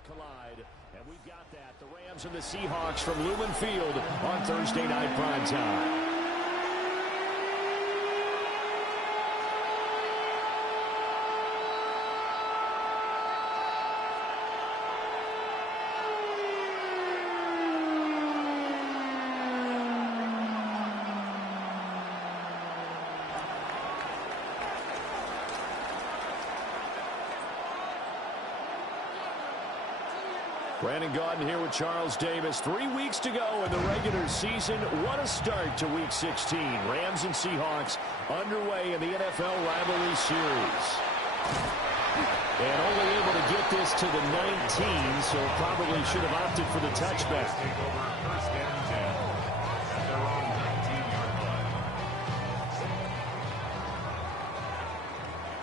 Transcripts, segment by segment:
collide, and we've got that. The Rams and the Seahawks from Lumen Field on Thursday Night Primetime. Brandon Gaudin here with Charles Davis. 3 weeks to go in the regular season. What a start to Week 16. Rams and Seahawks underway in the NFL rivalry series. And only able to get this to the 19, so probably should have opted for the touchback.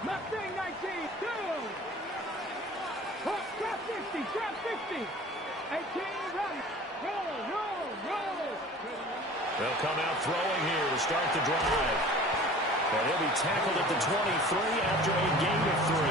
Mustang 19, 2. Trap 60, trap 60. 18, run. Roll. They'll come out throwing here to start the drive. And he'll be tackled at the 23 after a gain of 3.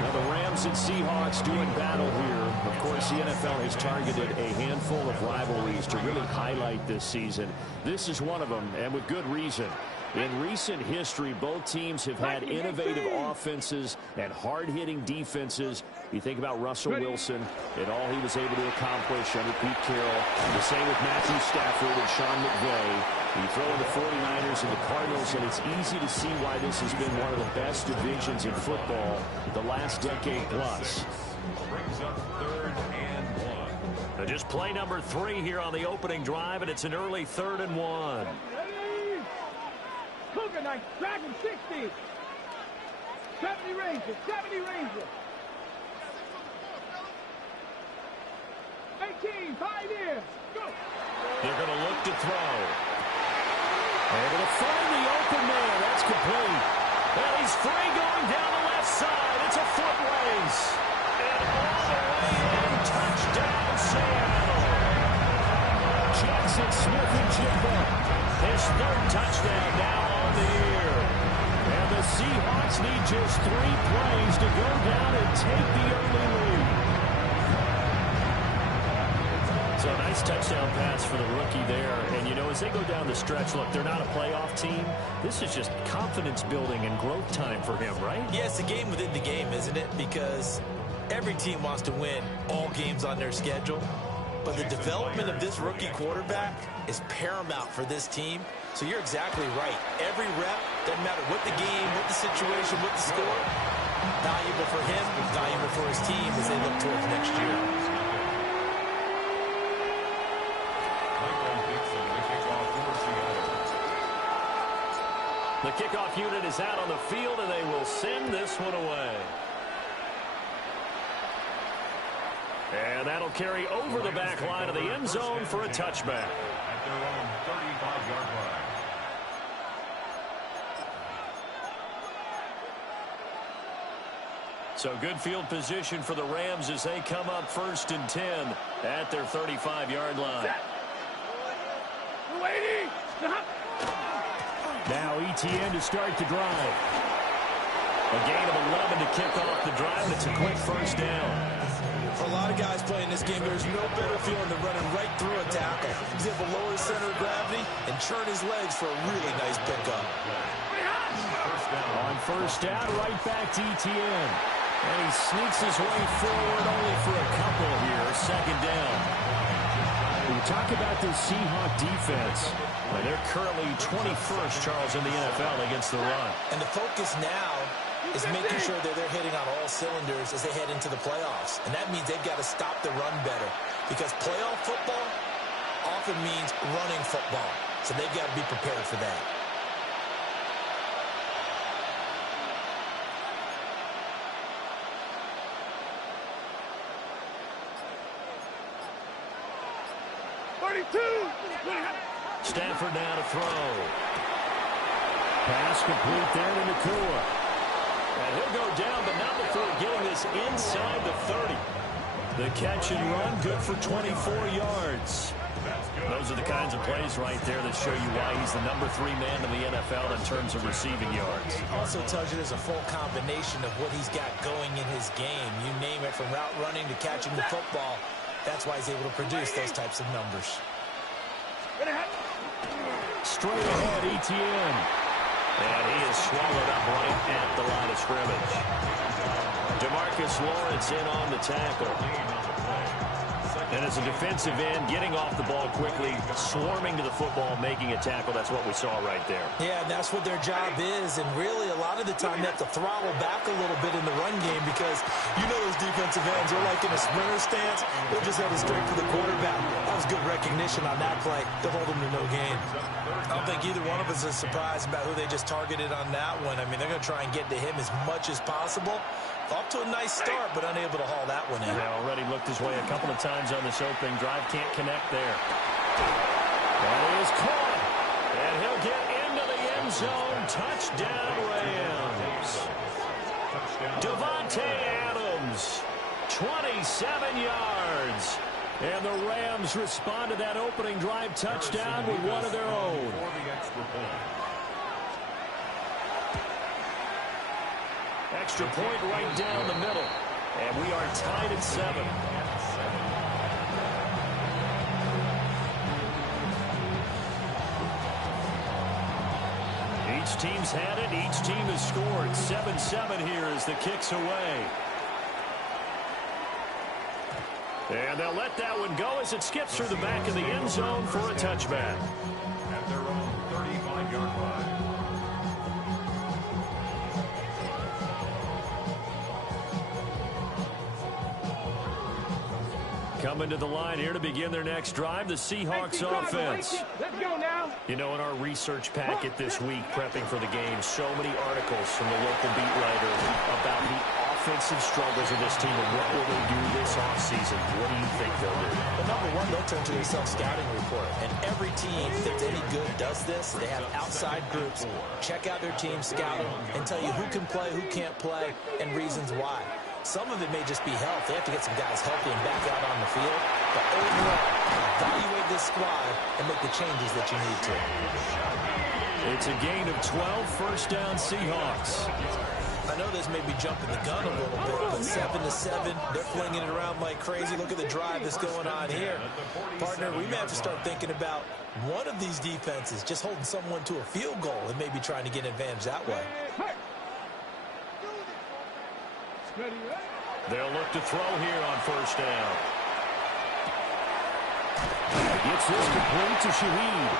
Now the Rams and Seahawks doing battle here. Of course, the NFL has targeted a handful of rivalries to really highlight this season. This is one of them, and with good reason. In recent history, both teams have had innovative offenses and hard-hitting defenses. You think about Russell Wilson and all he was able to accomplish under Pete Carroll. The same with Matthew Stafford and Sean McVay. You throw in the 49ers and the Cardinals, and it's easy to see why this has been one of the best divisions in football the last decade plus. Brings up 3rd and 1. Just play number 3 here on the opening drive, and it's an early 3rd and 1. Cougar Knight, Dragon 60. 70 Ranger. 18, 5 years. Go. They're going to look to throw. Able to find the open man. That's complete. And he's free going down the left side. It's a foot race. And all the way in. Touchdown, Seattle. Jackson Smith-Njigba. His 3rd touchdown now on the year. And the Seahawks need just 3 plays to go down and take the early lead. So a nice touchdown pass for the rookie there. And, you know, as they go down the stretch, look, they're not a playoff team. This is just confidence building and growth time for him, right? Yeah, it's a game within the game, isn't it? Because every team wants to win all games on their schedule. But the development of this rookie quarterback is paramount for this team. So you're exactly right. Every rep, doesn't matter what the game, what the situation, what the score, valuable for him, valuable for his team as they look towards next year. The kickoff unit is out on the field, and they will send this one away. And that'll carry over the back line of the end zone for a touchback. At their own 35-yard line. So good field position for the Rams as they come up 1st and 10 at their 35-yard line. Now ETN to start the drive. A gain of 11 to kick off the drive, and it's a quick 1st down. For a lot of guys playing this game, there's no better feeling than running right through a tackle. He's able to lower his center of gravity and churn his legs for a really nice pickup. On 1st down, right back to ETN. And he sneaks his way forward only for a couple here. 2nd down. When you talk about this Seahawk defense, they're currently 21st, Charles, in the NFL against the run. And the focus now is making sure that they're hitting on all cylinders as they head into the playoffs. And that means they've got to stop the run better. Because playoff football often means running football. So they've got to be prepared for that. Stafford now to throw. Pass complete there to Nakua. And he'll go down, but not before getting this inside the 30. The catch and run, good for 24 yards. Those are the kinds of plays right there that show you why he's the #3 man in the NFL in terms of receiving yards. Also tells you there's a full combination of what he's got going in his game. You name it, from route running to catching the football. That's why he's able to produce those types of numbers. Straight ahead, Etienne. And he is swallowed up right at the line of scrimmage. DeMarcus Lawrence in on the tackle. And as a defensive end, getting off the ball quickly, swarming to the football, making a tackle. That's what we saw right there. Yeah, and that's what their job is. And really, a lot of the time, they have to throttle back a little bit in the run game because you know those defensive ends are like in a sprinter stance. They're just headed straight for the quarterback. That was good recognition on that play to hold them to no gain. I don't think either one of us is surprised about who they just targeted on that one. I mean, they're going to try and get to him as much as possible. Off to a nice start, but unable to haul that one in. Yeah, already looked his way a couple of times on this opening drive. Can't connect there. That is caught. And he'll get into the end zone. Touchdown, Rams. Devontae Adams, 27 yards. And the Rams respond to that opening drive touchdown with one of their own. Extra point right down the middle. And we are tied at 7. Each team's had it. Each team has scored. 7-7 here as the kick's away. And they'll let that one go as it skips through the back of the end zone for a touchback. At their own 35-yard line. Coming to the line here to begin their next drive, the Seahawks offense. Let's go now. You know, in our research packet this week, prepping for the game, so many articles from the local beat writer about the offensive struggles of this team and what will they do this offseason. What do you think they'll do? Well, number one, they'll turn to their self-scouting report. And every team that's any good does this. They have outside groups. Check out their team, scout them, and tell you who can play, who can't play, and reasons why. Some of it may just be health. They have to get some guys healthy and back out on the field. But overall, evaluate this squad and make the changes that you need to. It's a gain of 12, first down Seahawks. I know this may be jumping the gun a little bit, but 7-7, they're flinging it around like crazy. Look at the drive that's going on here. Partner, we may have to start thinking about one of these defenses just holding someone to a field goal and maybe trying to get an advantage that way. They'll look to throw here on first down. Gets this complete to Shaheed.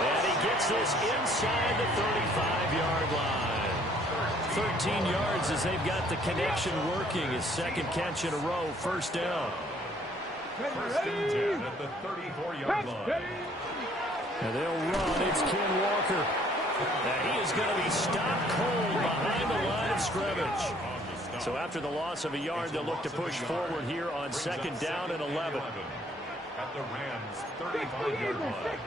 And he gets this inside the 35-yard line. 13 yards as they've got the connection working. His second catch in a row, first down. First and 10 at the 34-yard line. And they'll run. It's Ken Walker. And he is going to be stopped cold behind the line of scrimmage. So after the loss of a yard, they'll look to push forward here on second down and 11. At the Rams' 35-yard line.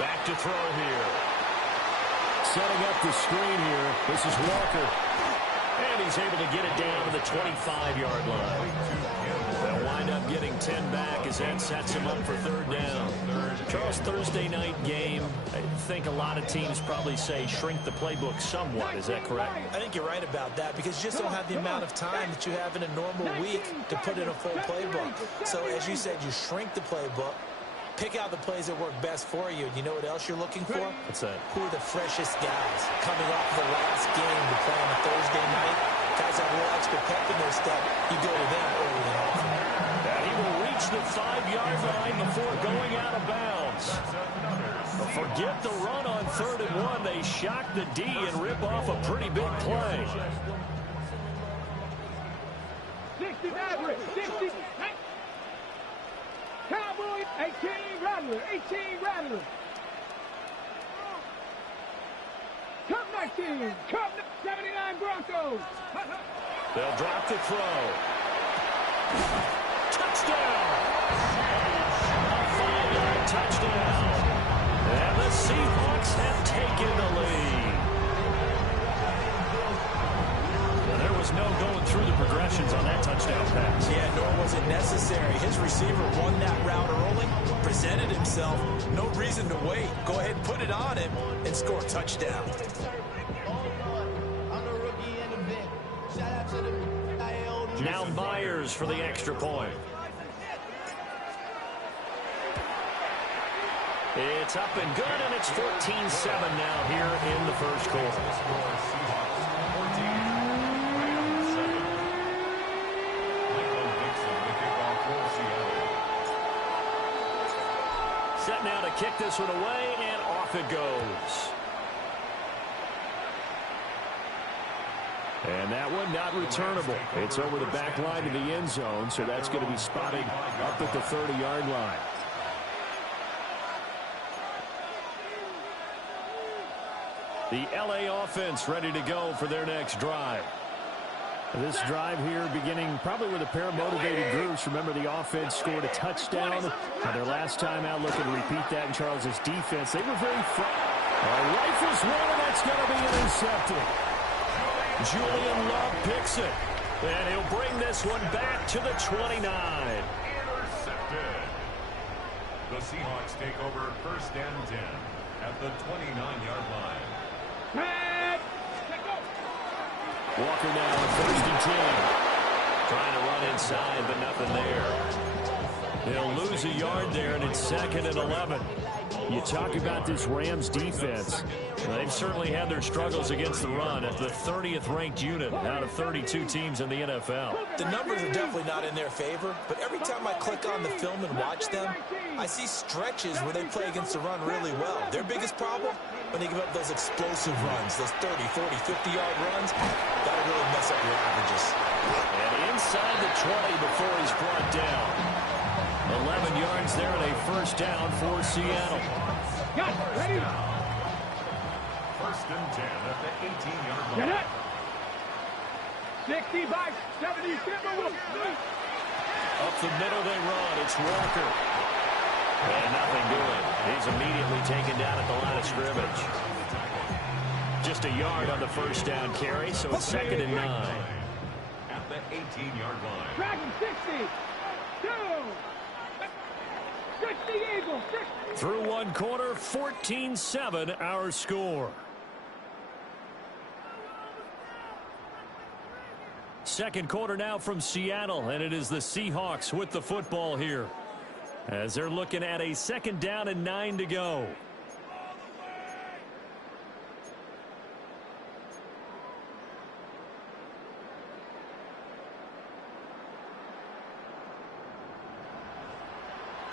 Back to throw here. Setting up the screen here. This is Walker. And he's able to get it down to the 25-yard line. They'll wind up getting 10 back as that sets him up for third down. Charles, Thursday night game, I think a lot of teams probably say shrink the playbook somewhat. Is that correct? I think you're right about that because you just don't have the amount of time that you have in a normal week to put in a full playbook. So as you said, you shrink the playbook, pick out the plays that work best for you. And you know what else you're looking for? What's that? Who are the freshest guys coming off the last game to play on a Thursday night? Guys have a little extra pep in their step. You go to them early and often. And he will reach the 5-yard line before going out of bounds. But forget the run on 3rd and 1. They shock the D and rip off a pretty big play. 60 average. 60. Cowboys, 18 Rattler. 18 Rattler. Cup 19. Cup 79 Broncos. They'll drop the throw. Touchdown! A 5-yard touchdown. And the Seahawks have taken the lead. Well, there was no going through the progressions on that touchdown. touchdown pass. Yeah, nor was it necessary. His receiver won that route early, presented himself. No reason to wait. Go ahead and put it on him and score a touchdown. Now Myers for the extra point. It's up and good, and it's 14-7 now here in the first quarter. Set now to kick this one away, and off it goes. And that one not returnable. It's over the back line of the end zone, so that's going to be spotted up at the 30-yard line. The LA offense ready to go for their next drive. This drive here beginning probably with a pair of motivated groups. Remember, the offense scored a touchdown. Their last time out, looking to repeat that in Charles's defense. They were very rifles one, and that's going to be intercepted. Julian Love picks it. And he'll bring this one back to the 29. Intercepted. The Seahawks take over first and 10 at the 29-yard line. Walker now at first and 10. Trying to run inside, but nothing there. They'll lose a yard there, and it's second and 11. You talk about this Rams defense. They've certainly had their struggles against the run at the 30th ranked unit out of 32 teams in the NFL. The numbers are definitely not in their favor, but every time I click on the film and watch them, I see stretches where they play against the run really well. Their biggest problem, when they give up those explosive runs, those 30, 40, 50-yard runs, that'll really mess up your averages. And inside the 20 before he's brought down. 11 yards there and a first down for Seattle. Got it. Ready? First and 10 at the 18-yard line. Get it. 65, 77. Up the middle they run. It's Walker. And nothing doing. He's immediately taken down at the line of scrimmage. Just a yard on the first down carry, so it's second and 9. At the 18-yard line. Dragon 60. 2. 60 Eagles. 60. Through one quarter, 14-7 our score. Second quarter now from Seattle, and it is the Seahawks with the football here, as they're looking at a second down and 9 to go.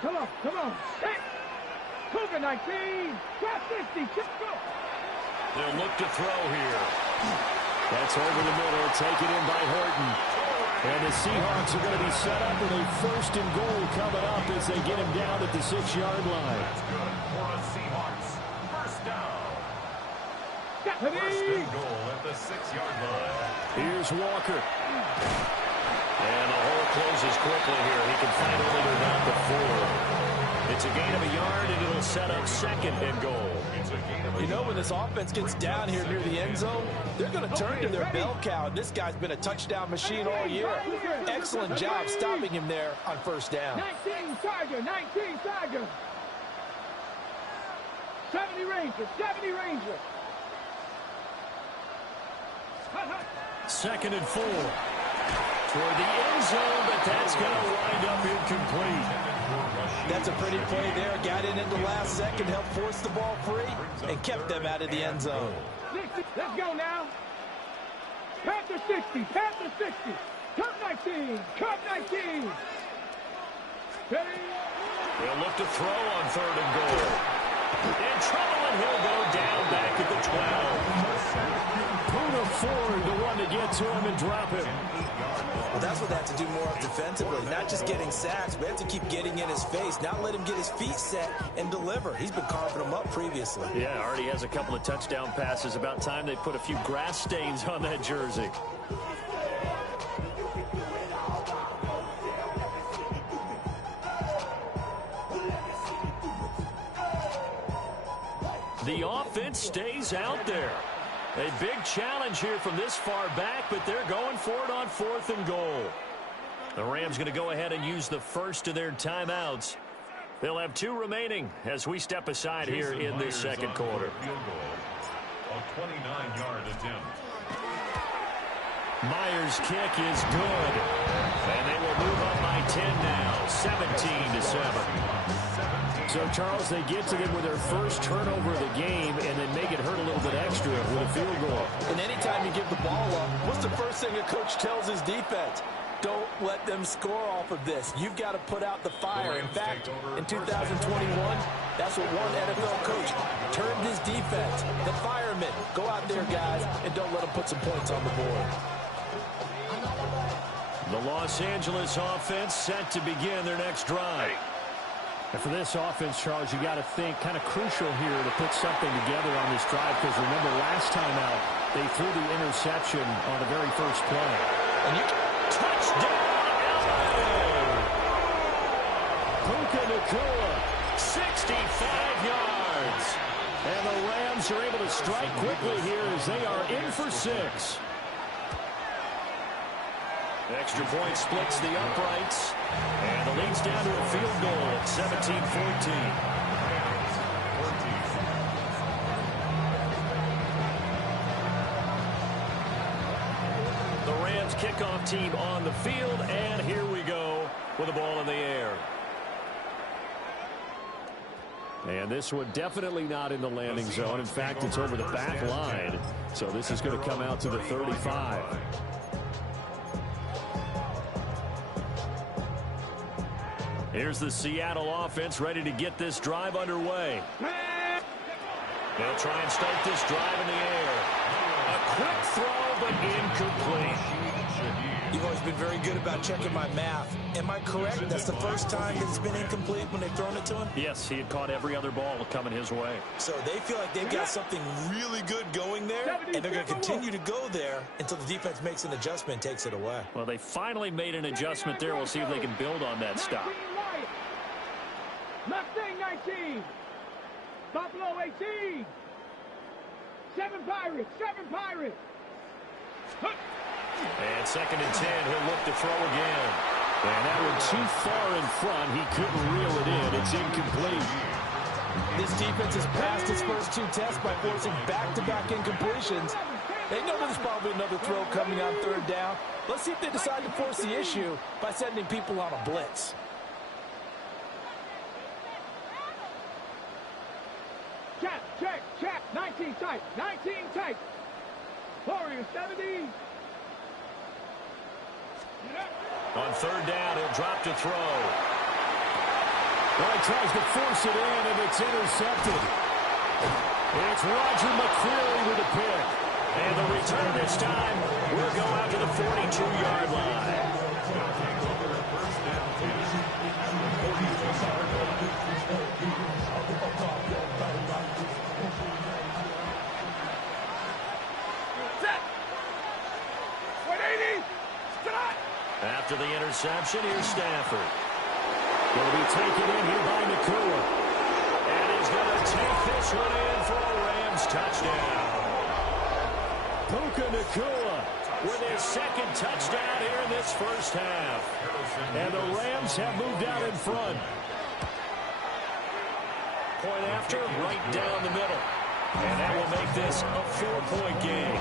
Come on, come on. Hey. Cougar 19. Drop 50. Just go. They'll look to throw here. That's over the middle. Taken in by Horton. And the Seahawks are going to be set up with a first and goal coming up as they get him down at the 6-yard line. That's good for the Seahawks. First down. Got First it. and goal at the 6-yard line. Here's Walker. And the hole closes quickly here. He can find only to about the 4. It's a gain of a yard, and it'll set up second and goal. It's a gain of a You know, when this offense gets down here near the end zone, they're going to turn to their bell cow. And this guy's been a touchdown machine all year. Excellent job stopping him there on first down. 19 Tiger. 19 Tiger. 70 Ranger. 70 Ranger. Second and 4. Toward the end zone, but that's going to wind up incomplete. That's a pretty play there. Got in at the last second, helped force the ball free, and kept them out of the end zone. 60. Let's go now. Panther 60. Panther 60. Cup 19. Cup 19. Ready? They'll look to throw on third and goal. In trouble, and he'll go down back at the 12. Puna Ford, the one to get to him and drop him. Well, that's what they have to do more of defensively, not just getting sacks, but have to keep getting in his face, not let him get his feet set and deliver. He's been carving them up previously. Yeah, already has a couple of touchdown passes. About time they put a few grass stains on that jersey. The offense stays out there. A big challenge here from this far back, but they're going for it on fourth and goal. The Rams going to go ahead and use the first of their timeouts. They'll have 2 remaining as we step aside here in this second quarter. Field goal, a 29-yard attempt. Myers' kick is good. And they will move up by 10 now, 17-7. So, Charles, they get to them with their first turnover of the game and then make it hurt a little bit extra with a field goal. And anytime you give the ball up, what's the first thing a coach tells his defense? Don't let them score off of this. You've got to put out the fire. In fact, in 2021, that's what one NFL coach turned his defense. The firemen. Go out there, guys, and don't let them put some points on the board. The Los Angeles offense set to begin their next drive. And for this offense, Charles, you got to think kind of crucial here to put something together on this drive because remember last time out, they threw the interception on the very first play. And you touchdown, LA! Puka Nacua, 65 yards. And the Rams are able to strike quickly here as they are in for 6. Extra point splits the uprights. And the lead's down to a field goal at 17-14. The Rams kickoff team on the field. And here we go with the ball in the air. And this one definitely not in the landing zone. In fact, it's over the back line. So this is going to come out to the 35. Here's the Seattle offense ready to get this drive underway. They'll try and start this drive in the air. A quick throw, but incomplete. You've always been very good about checking my math. Am I correct? That's the first time that it's been incomplete when they've thrown it to him? Yes, he had caught every other ball coming his way. So they feel like they've got something really good going there, and they're going to continue to go there until the defense makes an adjustment and takes it away. Well, they finally made an adjustment there. We'll see if they can build on that stop. Mustang 19. Buffalo 18. 7 Pirates. 7 Pirates. And 2nd and 10. He'll look to throw again. And that one too far in front. He couldn't reel it in. It's incomplete. This defense has passed its first 2 tests by forcing back-to-back incompletions. They know there's probably another throw coming on 3rd down. Let's see if they decide to force the issue by sending people on a blitz. Check. 19 tight. 19 tight. Warriors 70. On 3rd down, he'll drop to throw. Well, he tries to force it in, and it's intercepted. It's Roger McCreary with a pick. And the return this time will go out to the 42-yard line. After the interception, here's Stafford. Going to be taken in here by Nacua. And he's going to take this one in for a Rams touchdown. Puka Nacua with his 2nd touchdown here in this first half. And the Rams have moved out in front. Point after, right down the middle. And that will make this a 4-point game.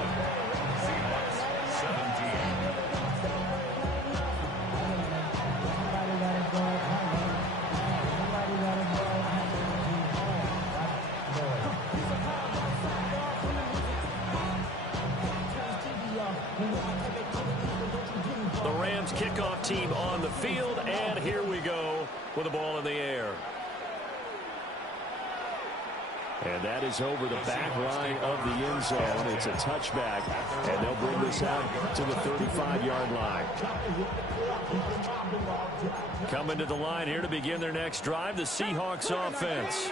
The Rams kickoff team on the field, and here we go with the ball in the air. And that is over the back line of the end zone. It's a touchback, and they'll bring this out to the 35-yard line. Coming to the line here to begin their next drive, the Seahawks offense.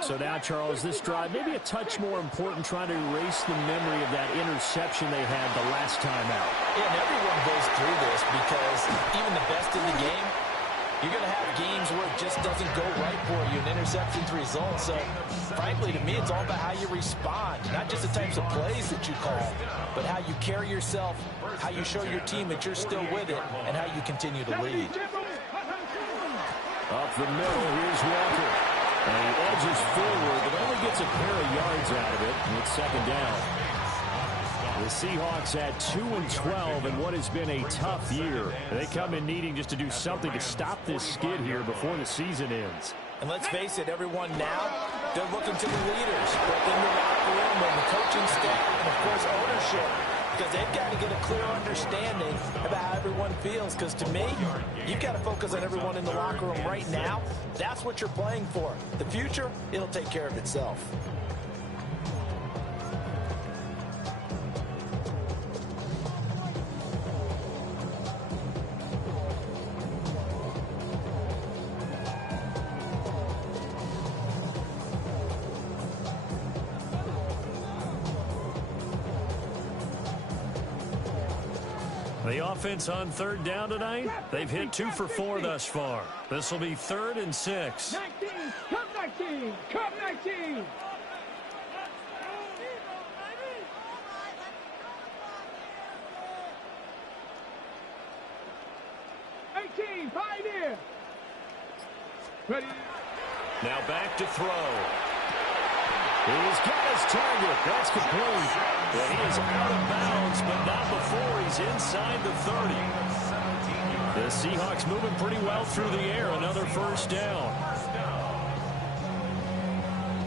So now, Charles, this drive maybe a touch more important, trying to erase the memory of that interception they had the last time out. Yeah, and everyone goes through this because even the best in the game, You're going to have games where it just doesn't go right for you, and interceptions result. So, frankly, to me, it's all about how you respond, not just the types of plays that you call, but how you carry yourself, how you show your team that you're still with it, and how you continue to lead. Up the middle, here's Walker. And he edges forward, but only gets a pair of yards out of it, and it's second down. The Seahawks at 2-12 in what has been a tough year. They come in needing just to do something to stop this skid here before the season ends. And let's face it, everyone now, they're looking to the leaders, both in the locker room and the coaching staff, and of course ownership, because they've got to get a clear understanding about how everyone feels. Because to me, you've got to focus on everyone in the locker room right now. That's what you're playing for. The future, it'll take care of itself. The offense on third down tonight, they've hit 2 for 4 thus far. This will be 3rd and 6. 19, come 19, come 19. Pioneer. Ready. Now back to throw. He's got his target. That's complete. And he is out of bounds, but not before he's inside the 30. The Seahawks moving pretty well through the air. Another first down.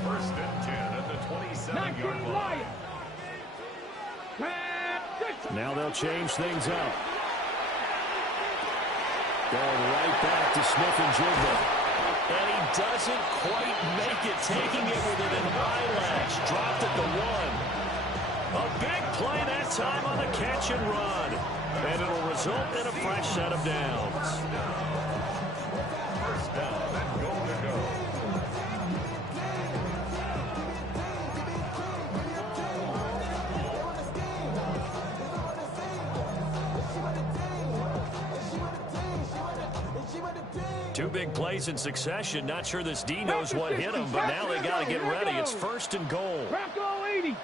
First and 10 at the 27-yard line. Now they'll change things up. Going right back to Smith-Njigba. And he doesn't quite make it, taking it within an eyelash. Dropped at the 1. A big play that time on the catch and run. And it'll result in a fresh set of downs. First down and goal to go. Two big plays in succession. Not sure this D knows what hit him, but now they got to get ready. It's 1st and goal. Bronco 80. And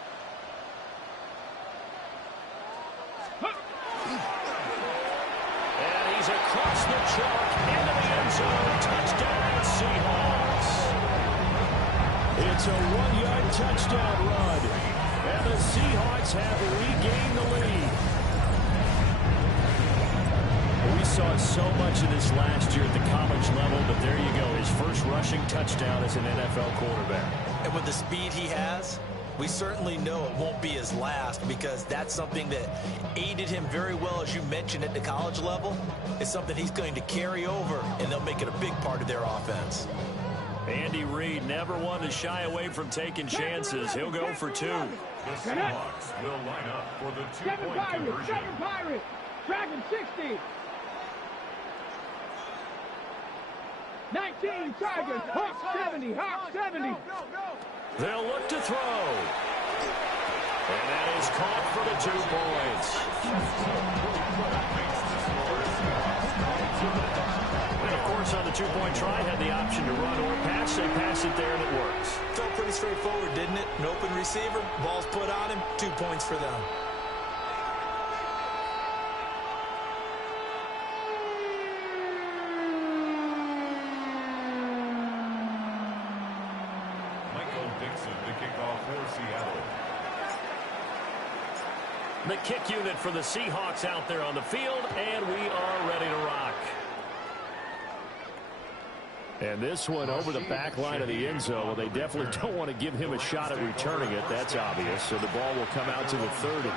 he's across the chalk into the end zone. Touchdown, Seahawks. It's a 1-yard touchdown run. And the Seahawks have regained the lead. We saw so much of this last year at the college level, but there you go. His first rushing touchdown as an NFL quarterback. And with the speed he has, we certainly know it won't be his last, because that's something that aided him very well, as you mentioned, at the college level. It's something he's going to carry over, and they'll make it a big part of their offense. Andy Reid never one to shy away from taking chances. He'll go for 2. The Seahawks will line up for the 2-point conversion. 7 Pirates. Dragon 60. 19 Tigers. Hawk 70. Hawk 70. They'll look to throw. And that is caught for the 2 points. And, of course, on the 2-point try, had the option to run or pass. They pass it there, and it works. Felt pretty straightforward, didn't it? An open receiver, ball's put on him, 2 points for them. The kick unit for the Seahawks out there on the field, and we are ready to rock. And this one over the back line of the end zone. Well, they definitely don't want to give him a shot at returning it. That's obvious. So the ball will come out to the 30.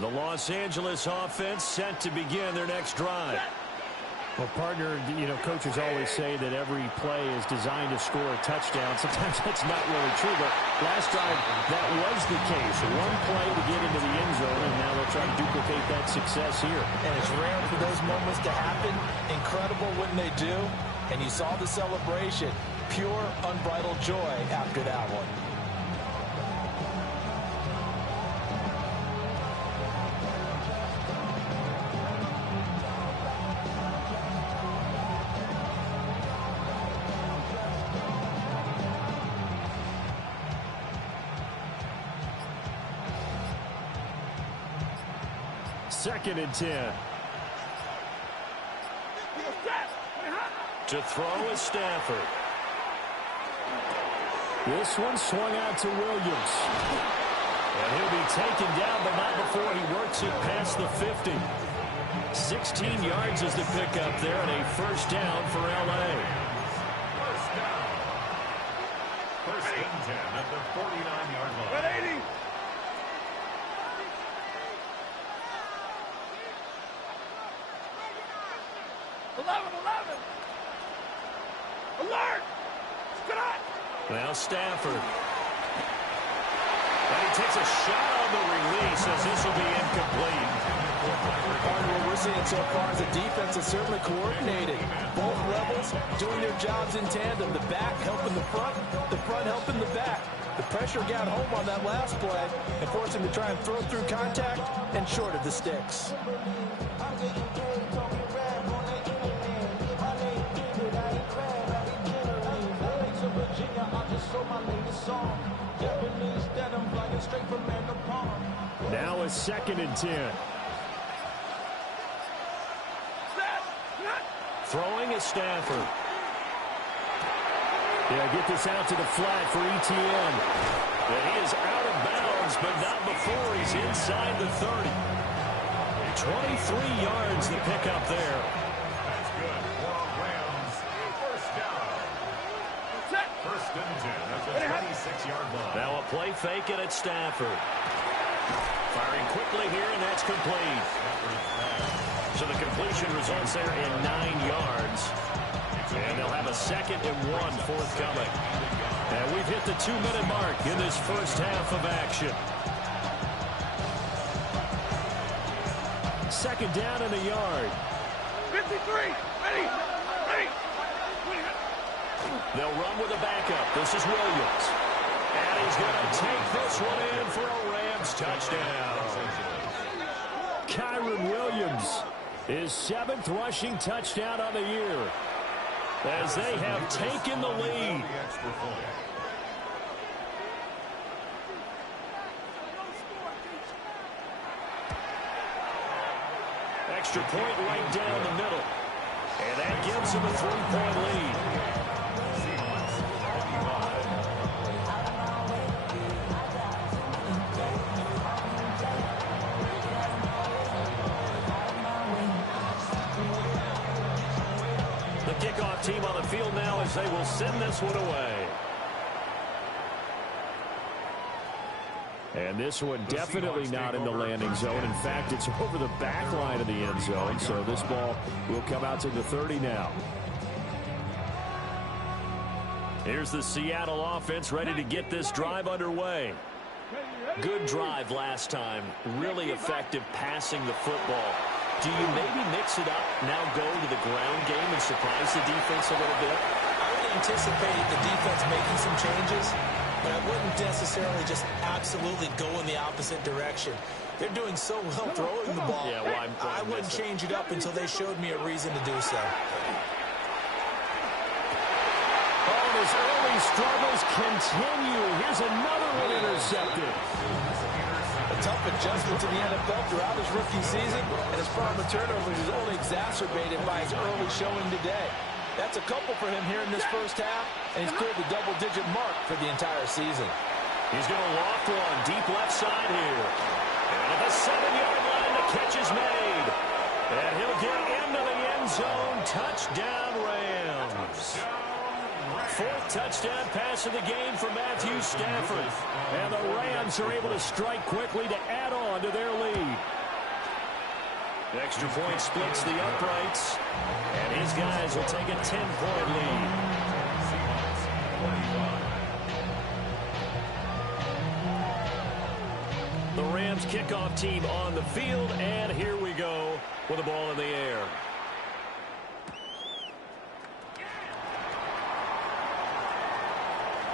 The Los Angeles offense set to begin their next drive. Well, partner, you know, coaches always say that every play is designed to score a touchdown. Sometimes that's not really true, but last drive, that was the case. One play to get into the end zone, and now they'll try to duplicate that success here. And it's rare for those moments to happen. Incredible when they do. And you saw the celebration. Pure, unbridled joy after that one. Second and 10. To throw is Stafford. This one swung out to Williams. And he'll be taken down, but not before he works it past the 50. 16 yards is the pickup there, and a first down for L.A. First down. First and 10 at the 49-yard line. 180. Alert! Scott! Now Stafford. And he takes a shot on the release as this will be incomplete. What we're seeing so far is the defense is certainly coordinated. Both levels doing their jobs in tandem. The back helping the front helping the back. The pressure got home on that last play and forced him to try and throw through contact and short of the sticks. Now a second and 10. Throwing is Stafford. Yeah, get this out to the flat for ETN. And he is out of bounds, but not before he's inside the 30. 23 yards the pickup there. That's good for Rams. First down. First and 10 at the 26-yard line. Now a play fake it at Stafford. Firing quickly here, and that's complete. So the completion results there in 9 yards. And they'll have a second and 1 forthcoming. And we've hit the 2-minute mark in this first half of action. Second down and a yard. 53. Ready. They'll run with a backup. This is Williams. And he's going to take this one in for a Rams touchdown. Kyron Williams, his 7th rushing touchdown on the year, as they have taken the lead. Extra point right down the middle. And that gives him a 3-point lead. The kickoff team on the field now as they will send this one away. And this one definitely not in the landing zone. In fact, it's over the back line of the end zone. So this ball will come out to the 30 now. Here's the Seattle offense ready to get this drive underway. Good drive last time. Really effective passing the football. Do you maybe mix it up, now go to the ground game and surprise the defense a little bit? I would anticipate the defense making some changes, but I wouldn't necessarily just absolutely go in the opposite direction. They're doing so well throwing the ball. Yeah, well, I wouldn't change it up until they showed me a reason to do so. Oh, and his early struggles continue. Here's another one intercepted. A tough adjustment to the NFL throughout his rookie season, and his problem with turnovers is only exacerbated by his early showing today. That's a couple for him here in this first half, and he's cleared the double-digit mark for the entire season. He's going to loft one deep left side here. And at the 7-yard line, the catch is made. And he'll get into the end zone. Touchdown, Rams. 4th touchdown pass of the game for Matthew Stafford. And the Rams are able to strike quickly to add on to their lead. Extra point splits the uprights, and his guys will take a 10-point lead. The Rams kickoff team on the field, and here we go with the ball in the air.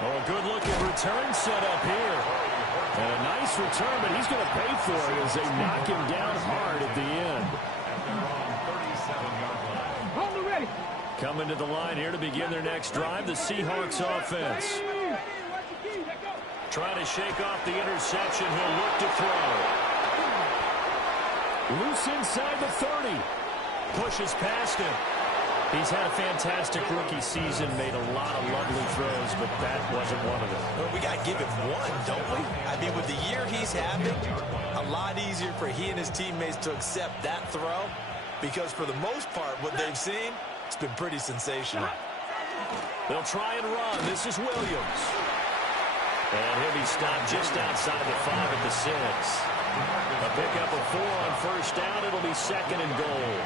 Oh, a good-looking return set up here. And a nice return, but he's going to pay for it as they knock him down hard at the end. Hold it ready. Coming to the line here to begin their next drive, the Seahawks offense. Trying to shake off the interception. He'll look to throw. Loose inside the 30. Pushes past him. He's had a fantastic rookie season, made a lot of lovely throws, but that wasn't one of them. Well, we got to give him one, don't we? I mean, with the year he's having, a lot easier for he and his teammates to accept that throw, because for the most part, what they've seen, it's been pretty sensational. They'll try and run. This is Williams. And he'll be stopped just outside the 5 at the 6. A pickup of 4 on first down. It'll be 2nd and goal.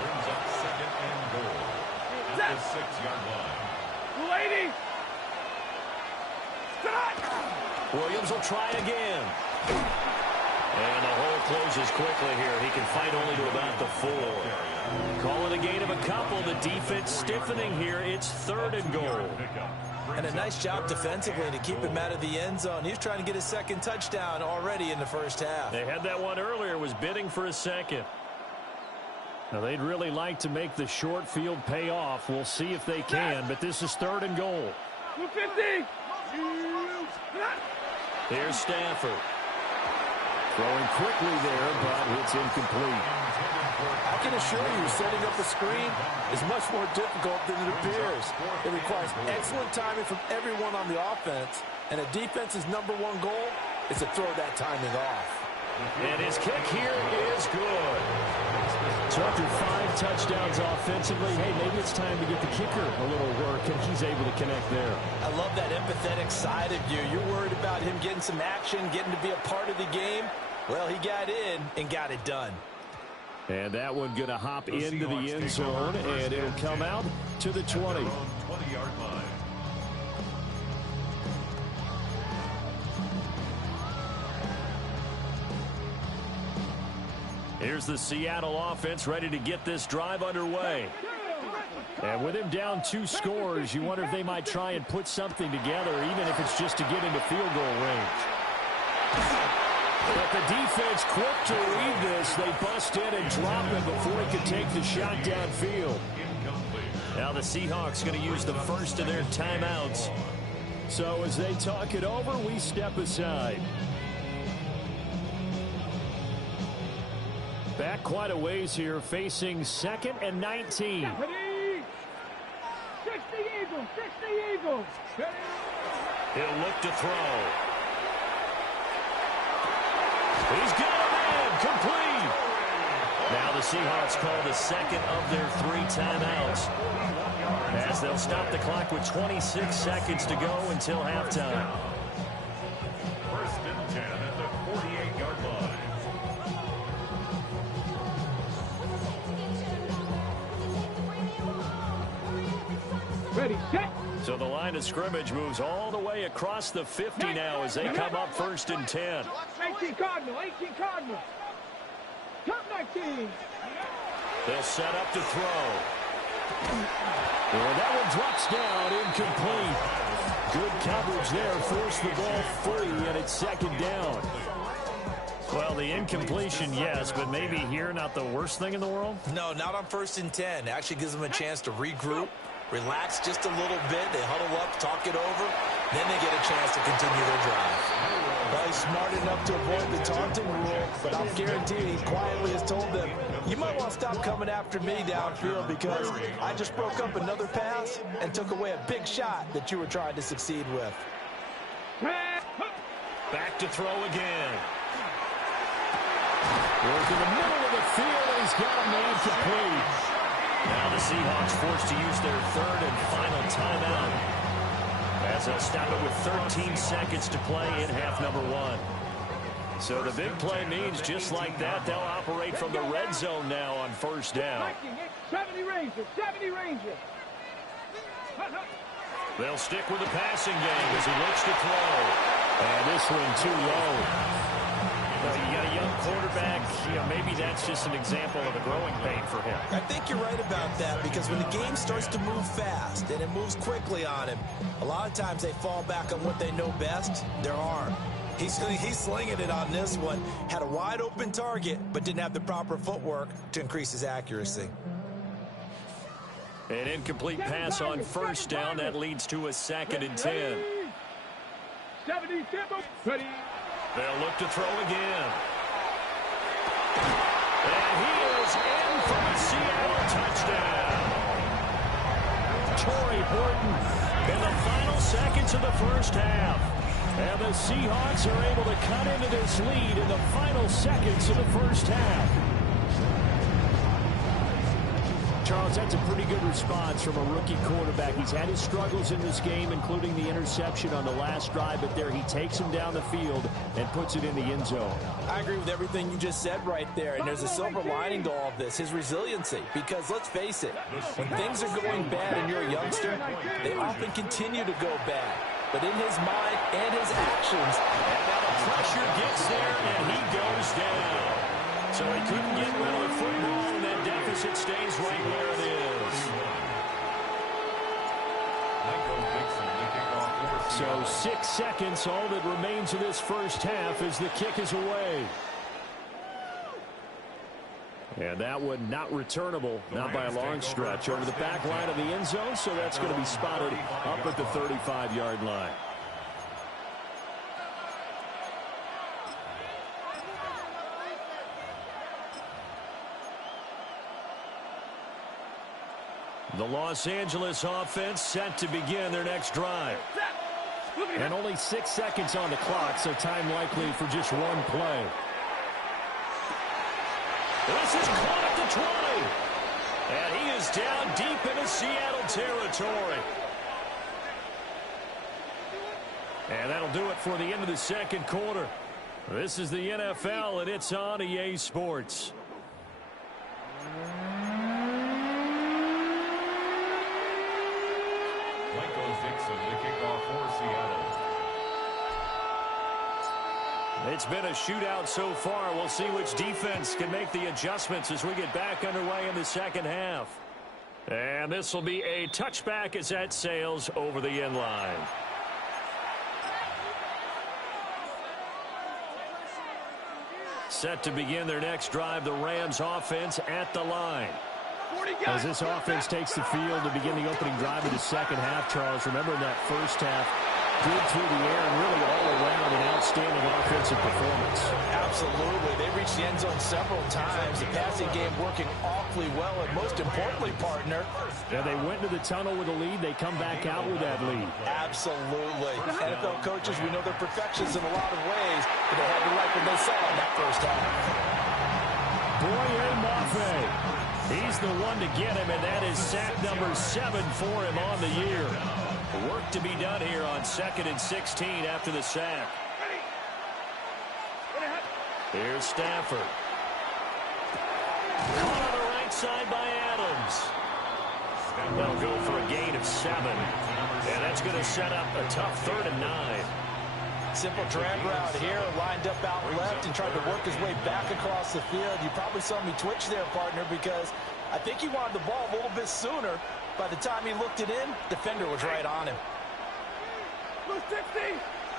Brings up 2nd and goal at the 6-yard line. Lady. Stop. Williams will try again. And the hole closes quickly here. He can fight only to about the 4. Call it a gain of a couple. The defense stiffening here. It's 3rd and goal. And a nice job defensively to keep him out of the end zone. He was trying to get his 2nd touchdown already in the first half. They had that one earlier, was bidding for a 2nd. Now, they'd really like to make the short field pay off. We'll see if they can, but this is 3rd and goal. 250. Here's Stafford. Throwing quickly there, but it's incomplete. I can assure you, setting up a screen is much more difficult than it appears. It requires excellent timing from everyone on the offense, and a defense's #1 goal is to throw that timing off. And his kick here is good. So after 5 touchdowns offensively, hey, maybe it's time to get the kicker a little work, and he's able to connect there. I love that empathetic side of you. You're worried about him getting some action, getting to be a part of the game. Well, he got in and got it done. And that one going to hop into the end zone, and it'll come out to the 20. 20-yard line. Here's the Seattle offense ready to get this drive underway. And with him down 2 scores, you wonder if they might try and put something together, even if it's just to get into field goal range. But the defense quick to read this. They bust in and drop him before he could take the shot downfield. Now the Seahawks going to use the first of their timeouts. So as they talk it over, we step aside. Back quite a ways here, facing 2nd and 19. 60 Eagles. 60 Eagles. He'll look to throw. He's got him in, complete. Now the Seahawks call the 2nd of their 3 timeouts, as they'll stop the clock with 26 seconds to go until halftime. 1st and 10 at the 48-yard line. Ready, set. So the line of scrimmage moves all the way across the 50 now as they come up 1st and 10. 18 Cardinal. 18 Cardinal. Top 19. They'll set up to throw. Well, that one drops down, incomplete. Good coverage there, forced the ball free, and it's 2nd down. Well, the incompletion, yes, but maybe here not the worst thing in the world? No, not on 1st and 10. Actually gives them a chance to regroup, relax just a little bit. They huddle up, talk it over. Then they get a chance to continue their drive. Well, he's smart enough to avoid the taunting rule, but I'll guarantee he quietly has told them, you might want to stop coming after me downfield because I just broke up another pass and took away a big shot that you were trying to succeed with. Back to throw again. Work in the middle of the field, and he's got a man complete. Now the Seahawks forced to use their 3rd and final timeout, as they'll stop it with 13 seconds to play in half number 1. So the big play means just like that, they'll operate from the red zone now on first down. 70 Rangers, 70 Rangers. They'll stick with the passing game as he looks to throw. And this one too low. Well, you got a young quarterback, maybe that's just an example of a growing pain for him. I think you're right about that, because when the game starts to move fast and it moves quickly on him, a lot of times they fall back on what they know best, their arm. He's slinging it on this one. Had a wide open target, but didn't have the proper footwork to increase his accuracy. An incomplete pass on first down. That leads to a 2nd and 10. 70 ready. They'll look to throw again. And he is in for a Seattle touchdown. Torrey Horton in the final seconds of the first half. And the Seahawks are able to cut into this lead in the final seconds of the first half. Charles, that's a pretty good response from a rookie quarterback. He's had his struggles in this game, including the interception on the last drive, but there he takes him down the field and puts it in the end zone. I agree with everything you just said right there, and there's a silver lining to all of this, his resiliency, because let's face it, when things are going bad and you're a youngster, they often continue to go bad. But in his mind and his actions, and now the pressure gets there, and he goes down. So he couldn't get rid of the football, and that deficit stays right where it is. So 6 seconds, all that remains of this first half as the kick is away. And that one not returnable, not by a long stretch, over the back line of the end zone, so that's going to be spotted up at the 35-yard line. The Los Angeles offense set to begin their next drive. And only 6 seconds on the clock, so time likely for just one play. This is caught at the 20. And he is down deep into Seattle territory. And that'll do it for the end of the second quarter. This is the NFL, and it's on EA Sports. It's been a shootout so far. We'll see which defense can make the adjustments as we get back underway in the second half. And this will be a touchback as that sails over the end line. Set to begin their next drive, the Rams offense at the line. As this offense takes the field to begin the opening drive of the second half, Charles, remember in that first half, good through the air and really all around an outstanding offensive performance. absolutely. They reached the end zone several times. The passing game working awfully well, and most importantly, partner. Yeah, they went to the tunnel with a lead. They come back out with that lead. Absolutely. NFL coaches, we know they're perfections in a lot of ways, but they had to like what they saw in that first half. Boye Mafe. He's the one to get him, and that is sack number 7 for him on the year. Work to be done here on 2nd and 16 after the sack. Here's Stafford. Caught on the right side by Adams. They'll go for a gain of 7. And that's going to set up a tough 3rd and 9. Simple drag route here, lined up out left and tried to work his way back across the field. You probably saw me twitch there, partner, because I think he wanted the ball a little bit sooner. By the time he looked it in, defender was right on him. 60,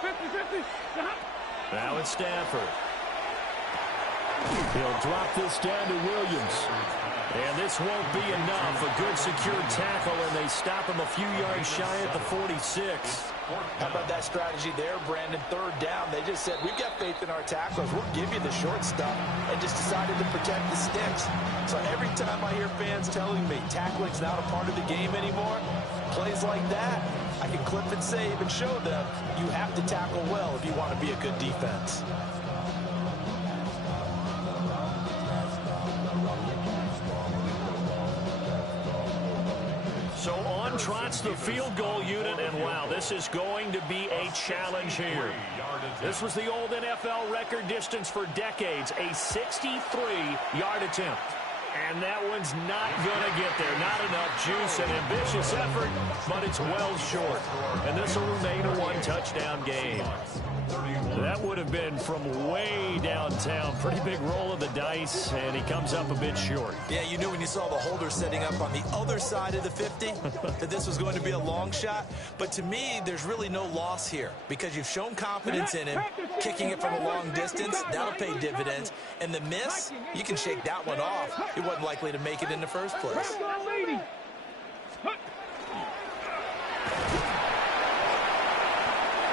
50, 50. Now it's Stafford. He'll drop this down to Williams. And this won't be enough. A good secured tackle, and they stop him a few yards shy at the 46. How about that strategy there, Brandon? 3rd down. They just said, we've got faith in our tacklers. We'll give you the short stuff, and just decided to protect the sticks. So every time I hear fans telling me tackling's not a part of the game anymore, plays like that, I can clip and save and show them you have to tackle well if you want to be a good defense. So on run, trots the field goal unit, and wow, this is going to be a challenge here. This was the old NFL record distance for decades, a 63-yard attempt. And that one's not going to get there. Not enough juice, an ambitious effort, but it's well short. And this will remain a one-touchdown game. That would have been from way downtown. Pretty big roll of the dice, and he comes up a bit short. Yeah, you knew when you saw the holder setting up on the other side of the 50 that this was going to be a long shot. But to me, there's really no loss here because you've shown confidence in him. Kicking it from a long distance, that'll pay dividends. And the miss, you can shake that one off. He wasn't likely to make it in the first place.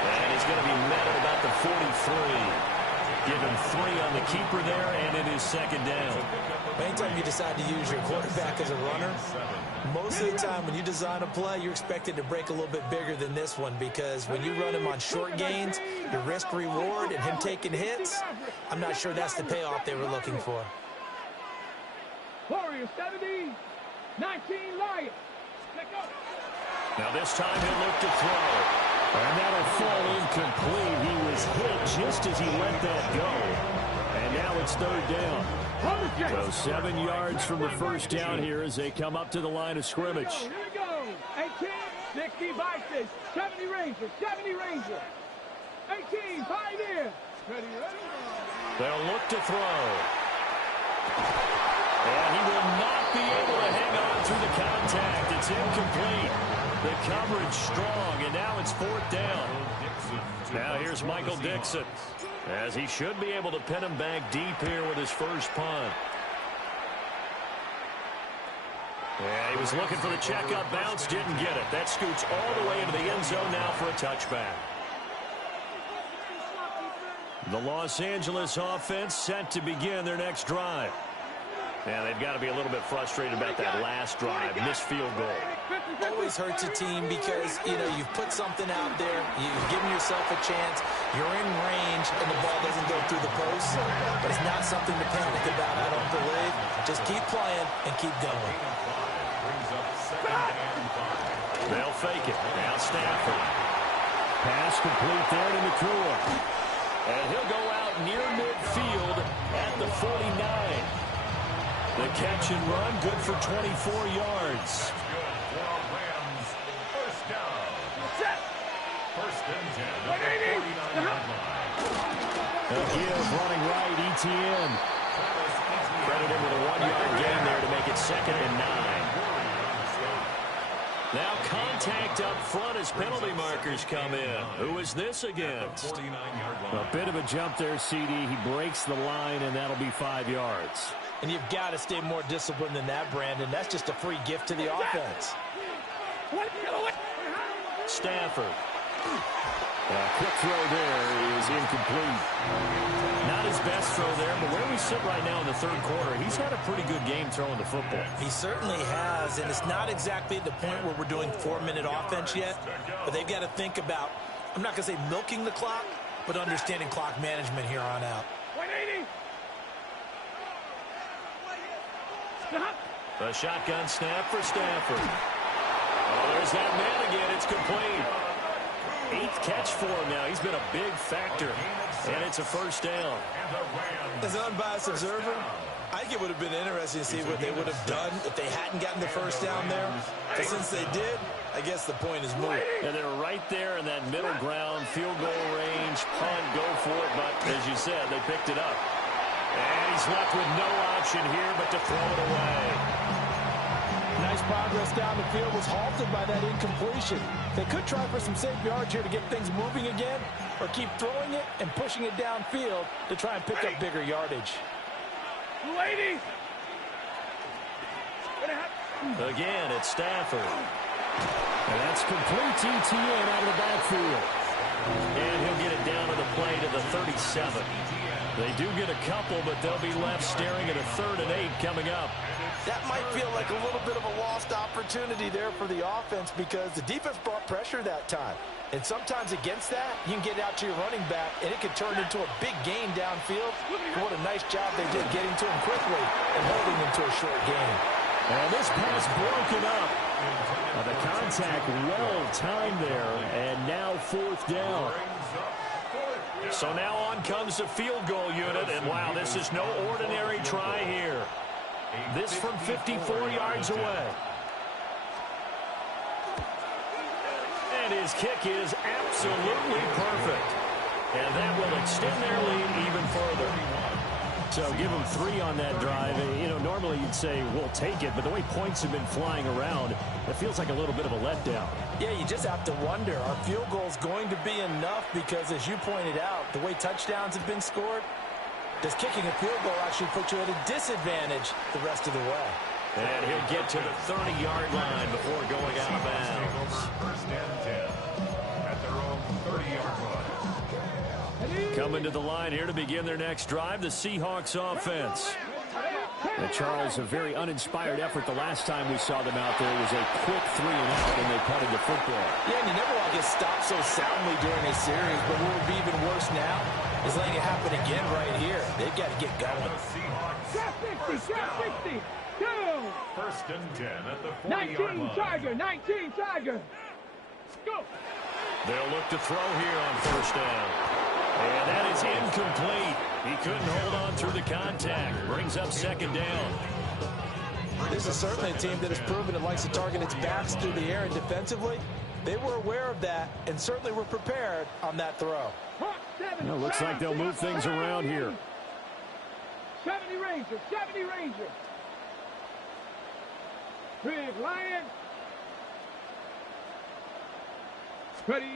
And he's going to be met at about the 43. Give him 3 on the keeper there, and it is second down. Anytime you decide to use your quarterback as a runner, most of the time when you design a play, you're expected to break a little bit bigger than this one because when you run him on short gains, your risk-reward and him taking hits, I'm not sure that's the payoff they were looking for. Warriors 70, 19 Lions. Now this time he'll look to throw. And that'll fall incomplete. He was hit just as he let that go. And now it's third down. So 7 yards from the first down here as they come up to the line of scrimmage. Here we go. 18, 60 Vikings, 70 Rangers, 70 Rangers. 18, 5 in. Ready. They'll look to throw. And he will not be able to hang on through the contact. It's incomplete. The coverage strong, and now it's fourth down. Now here's Michael Dixon, as he should be able to pin him back deep here with his first punt. Yeah, he was looking for the checkup bounce, didn't get it. That scoots all the way into the end zone now for a touchback. The Los Angeles offense set to begin their next drive. And they've got to be a little bit frustrated about that last drive, missed field goal. Always hurts a team because, you know, you've put something out there, you've given yourself a chance, you're in range, and the ball doesn't go through the post. But it's not something to panic about, I don't believe. Just keep playing and keep going. They'll fake it. Now Stafford. Pass complete there to McCool. And he'll go out near midfield at the 49. The catch and run, good for 24 yards. A give running right, ETN. Credit him with a 1-yard gain there to make it 2nd and 9. Now contact up front as penalty markers come in. Who is this against? A bit of a jump there, CD. He breaks the line, and that'll be 5 yards. And you've got to stay more disciplined than that, Brandon. That's just a free gift to the offense. Stafford. Quick throw there is incomplete. Not his best throw there, but where we sit right now in the third quarter, he's had a pretty good game throwing the football. He certainly has, and it's not exactly at the point where we're doing 4-minute offense yet, but they've got to think about, I'm not going to say milking the clock, but understanding clock management here on out. 180. A shotgun snap for Stafford. Oh, there's that man again. It's complete. 8th catch for him now. He's been a big factor, and it's a first down. As an unbiased observer, I think it would have been interesting to see what they would have done if they hadn't gotten the first down there. But since they did, I guess the point is moot. And they're right there in that middle ground, field goal range, punt, go for it. But as you said, they picked it up. And he's left with no option here but to throw it away. Nice progress down the field was halted by that incompletion. They could try for some safe yards here to get things moving again, or keep throwing it and pushing it downfield to try and pick up bigger yardage. 280. Again, it's Stafford. And that's complete ETN out of the backfield. And he'll get it down to the play to the 37. They do get a couple, but they'll be left staring at a 3rd and 8 coming up. That might feel like a little bit of a lost opportunity there for the offense because the defense brought pressure that time. And sometimes against that, you can get out to your running back, and it could turn into a big gain downfield. What a nice job they did getting to him quickly and holding him to a short gain. And this pass broken up. The contact well timed there, and now 4th down. So now on comes the field goal unit, and wow, this is no ordinary try here. This from 54 yards away. And his kick is absolutely perfect. And that will extend their lead even further. So give them 3 on that drive. You know, normally you'd say, we'll take it, but the way points have been flying around, it feels like a little bit of a letdown. Yeah, you just have to wonder, are field goals going to be enough? Because as you pointed out, the way touchdowns have been scored, does kicking a field goal actually put you at a disadvantage the rest of the way? And he'll get to the 30-yard line before going out of bounds. First and 10 at their own 30-yard line. Coming to the line here to begin their next drive, the Seahawks offense. And Charles, a very uninspired effort the last time we saw them out there. It was a quick 3-and-out, and they punted the football. Yeah, and you never want to get stopped so soundly during a series, but what would be even worse now is letting it happen again right here. They've got to get going. The Seahawks. Got 50, 2. First and 10 at the 40-yard 19 line. Tiger, 19 Tiger. Go. They'll look to throw here on 1st down. And that is incomplete. He couldn't hold on through the contact. Brings up 2nd down. This is certainly a team that has proven it likes to target its backs through the air, and defensively, they were aware of that and certainly were prepared on that throw. Well, it looks like they'll move things around here. 70 Ranger, 70 Ranger. Big Lion. Ready.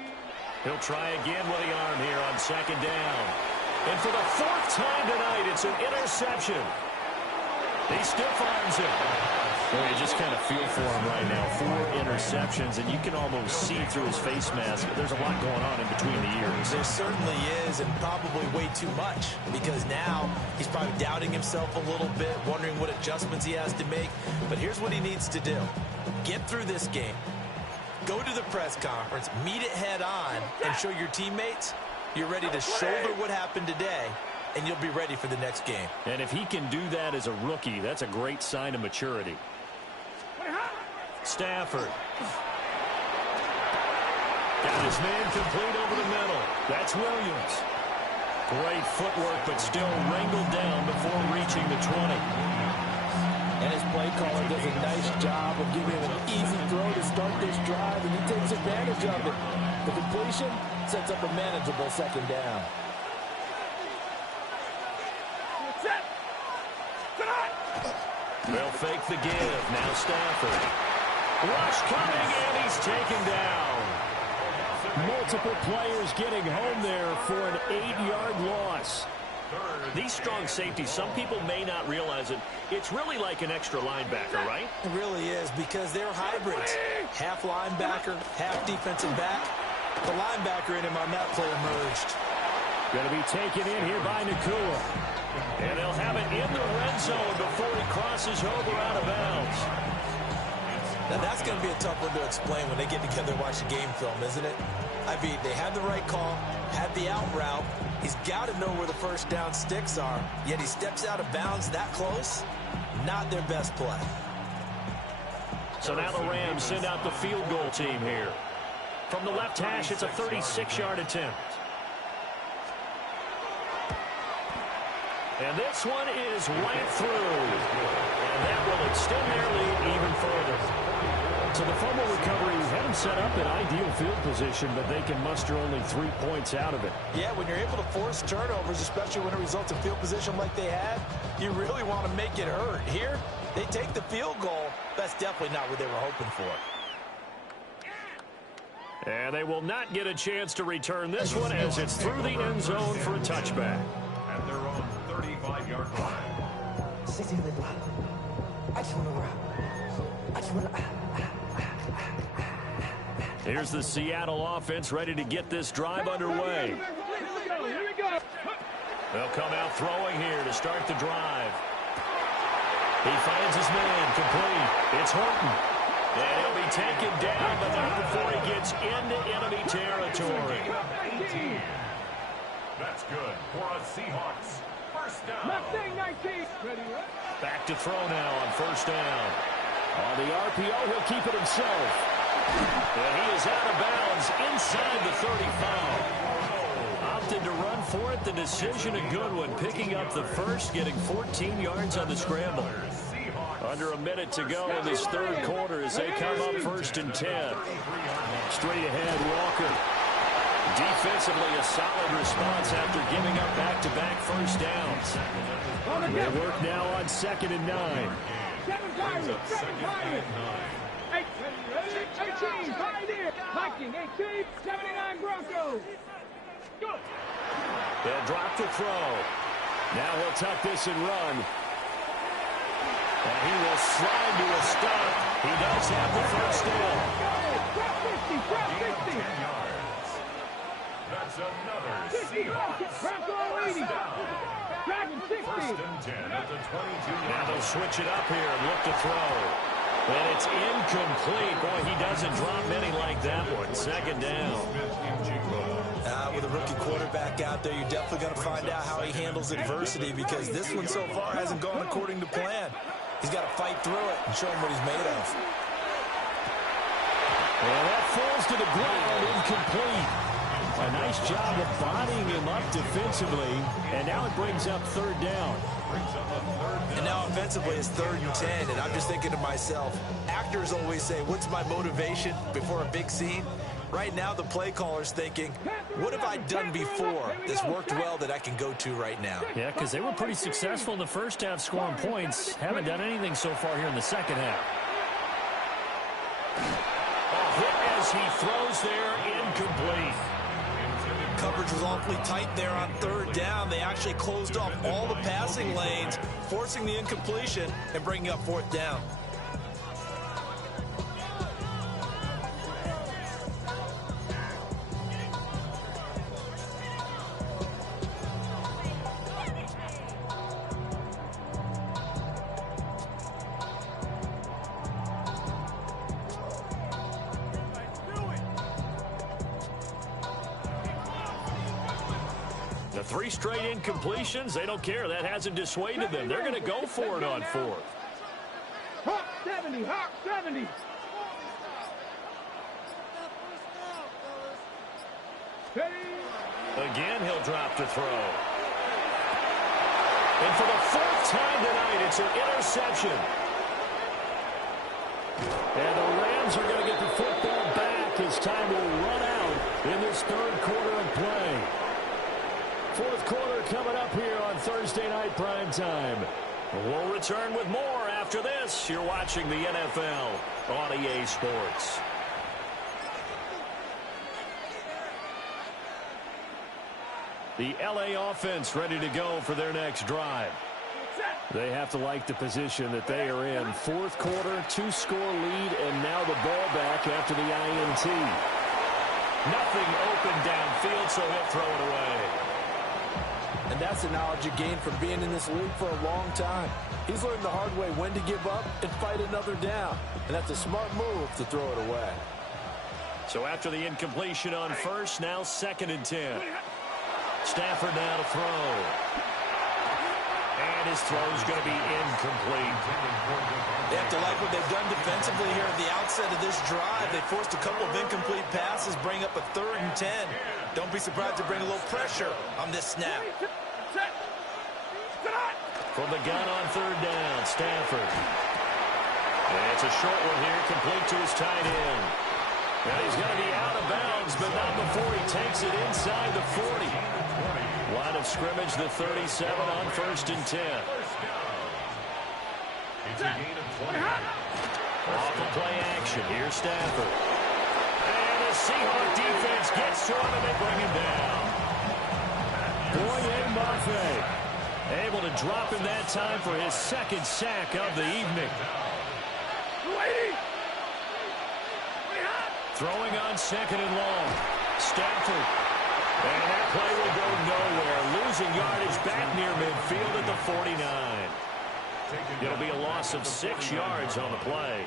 He'll try again with the arm here on 2nd down. And for the 4th time tonight, it's an interception. He stiff arms it. Well, you just kind of feel for him right now. 4 interceptions, and you can almost see through his face mask. There's a lot going on in between the ears. There certainly is, and probably way too much, because now he's probably doubting himself a little bit, wondering what adjustments he has to make. But here's what he needs to do. Get through this game. Go to the press conference, meet it head on, and show your teammates you're ready to shoulder what happened today, and you'll be ready for the next game. And if he can do that as a rookie, that's a great sign of maturity. Stafford. Got his man complete over the middle. That's Williams. Great footwork, but still wrangled down before reaching the 20. And his play caller does a nice job of giving him an easy throw to start this drive, and he takes advantage of it. The completion sets up a manageable 2nd down. They'll fake the give. Now Stafford. Rush coming, and he's taken down. Multiple players getting home there for an 8-yard loss. These strong safeties, some people may not realize it. It's really like an extra linebacker, right? It really is, because they're hybrids. Half linebacker, half defensive back. The linebacker in him on that play emerged. Going to be taken in here by Nakua. And they'll have it in the red zone before he crosses over out of bounds. Now that's going to be a tough one to explain when they get together and watch the game film, isn't it? I mean, they had the right call, had the out route. He's got to know where the 1st down sticks are, yet he steps out of bounds that close. Not their best play. So now the Rams send out the field goal team here. From the left hash, it's a 36-yard attempt. And this one is right through. And that will extend their lead even further. So the fumble recovery had them set up in ideal field position, but they can muster only 3 points out of it. Yeah, when you're able to force turnovers, especially when it results in field position like they had, you really want to make it hurt. Here, they take the field goal. That's definitely not what they were hoping for. And they will not get a chance to return this one as it's through the end zone for a touchback. At their own 35-yard line. 60 minutes. I just want to rock. I just want to... Here's the Seattle offense ready to get this drive underway. Here we go. They'll come out throwing here to start the drive. He finds his man complete. It's Horton. And he'll be taken down, but not before he gets into enemy territory. 18. That's good for a Seahawks 1st down. Mustang 19. Ready, Back to throw now on 1st down. On the RPO, he'll keep it himself. And he is out of bounds inside the 35. Opted to run for it. The decision a good one. Picking up the first, getting 14 yards on the scramble. Under a minute to go in this third quarter as they come up 1st and 10. Straight ahead, Walker. Defensively, a solid response after giving up back-to-back first downs. They work now on 2nd and 9. 18, Pioneer. Viking, 18, 79 Broncos. They'll drop the throw. Now he'll tuck this and run. And he will slide to a stop. He does have the first down. Drop 50, drop 50. That's another Seahawks. Bronco 80. Dragon 60. 1st and 10 at the 22. Now they'll switch it up here and look to throw. And it's incomplete. Boy, he doesn't drop many like that one. 2nd down. With a rookie quarterback out there, you're definitely going to find out how he handles adversity because this one so far hasn't gone according to plan. He's got to fight through it and show him what he's made of. And that falls to the ground, incomplete. A nice job of bodying him up defensively. And now it brings up 3rd down. And now offensively it's 3rd and 10. And I'm just thinking to myself, actors always say, what's my motivation before a big scene? Right now the play caller's thinking, what have I done before that's worked well that I can go to right now? Yeah, because they were pretty successful in the first half scoring points. Haven't done anything so far here in the second half. A hit as he throws there, incomplete. Coverage was awfully tight there on 3rd down. They actually closed off all the passing lanes, forcing the incompletion and bringing up 4th down. The 3 straight incompletions, they don't care. That hasn't dissuaded them. They're going to go for it on 4th. Hawk 70, Hawk 70. Again, he'll drop to throw. And for the 4th time tonight, it's an interception. And the Rams are going to get the football back as time will run out in this 3rd quarter of play. 4th quarter coming up here on Thursday Night Prime Time. We'll return with more after this. You're watching the NFL on EA Sports. The LA offense ready to go for their next drive. They have to like the position that they are in. 4th quarter, 2-score lead, and now the ball back after the INT. Nothing open downfield, so he'll throw it away. And that's the knowledge you gain from being in this league for a long time. He's learned the hard way when to give up and fight another down. And that's a smart move to throw it away. So after the incompletion on 1st, now 2nd and 10. Stafford now to throw. And his throw is going to be incomplete. They have to like what they've done defensively here at the outset of this drive. They forced a couple of incomplete passes, bring up a 3rd and 10. Don't be surprised to bring a little pressure on this snap. From the gun on 3rd down, Stafford. And it's a short one here, complete to his tight end. Now he's going to be out of bounds, but not before he takes it inside the 40. Line of scrimmage, the 37 on 1st and 10. It's a gain of 20. Off the play action, here's Stafford. And the Seahawks defense gets to him and they bring him down. Boye Mafe able to drop him that time for his 2nd sack of the evening. Throwing on 2nd and long. Stafford. And that play will go nowhere. Losing yardage back near midfield at the 49. It'll be a loss of 6 yards on the play.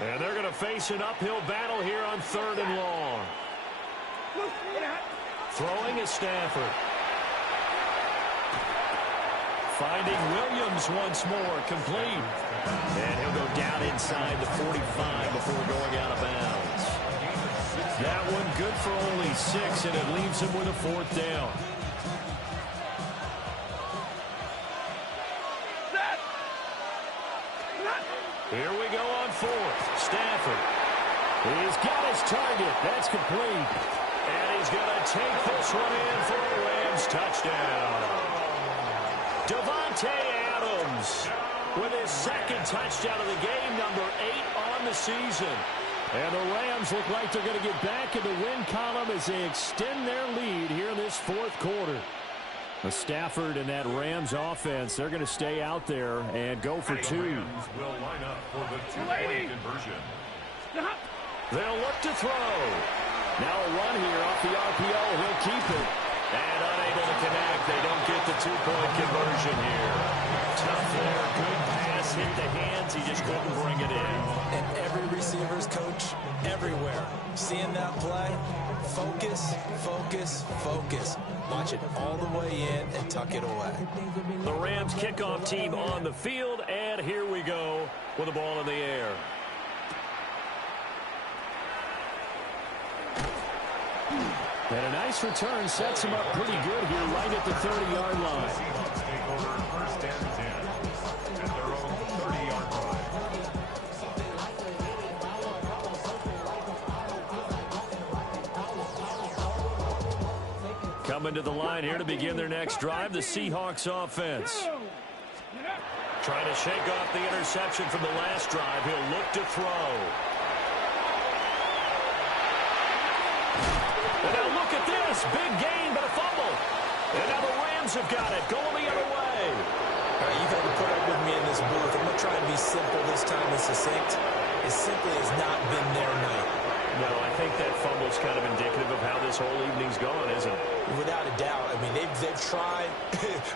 And they're going to face an uphill battle here on 3rd and long. Throwing is Stafford. Finding Williams once more, complete. And he'll go down inside the 45 before going out of bounds. That one good for only 6, and it leaves him with a 4th down. Here we go on 4th. Stafford. He's got his target. That's complete. And he's going to take this one in for a Rams touchdown. Davante Adams with his 2nd touchdown of the game, number 8 on the season. And the Rams look like they're going to get back in the win column as they extend their lead here in this 4th quarter. Stafford and that Rams offense, they're going to stay out there and go for 2. Rams will line up for the 2-point conversion. They'll look to throw. Now a run here off the RPO. He'll keep it. And unable to connect. They don't get the 2-point conversion here. Tough there. Good pass. Hit the hands. He just couldn't bring it in. And every receiver's coach everywhere. Seeing that play, focus, focus, focus. Watch it all the way in and tuck it away. The Rams kickoff team on the field. And here we go with the ball in the air. And a nice return sets him up pretty good here right at the 30-yard line. Seahawks take over 1st and 10 at their own 30-yard line. Coming to the line here to begin their next drive, the Seahawks offense. Trying to shake off the interception from the last drive. He'll look to throw. And now look at this. Big gain, but a fumble. And now the Rams have got it. Going the other way. All right, you've had to put up with me in this booth. I'm going to try and be simple this time and succinct. It simply has not been their night. No, I think that fumble's kind of indicative of how this whole evening's gone, isn't it? Without a doubt. I mean, they've tried,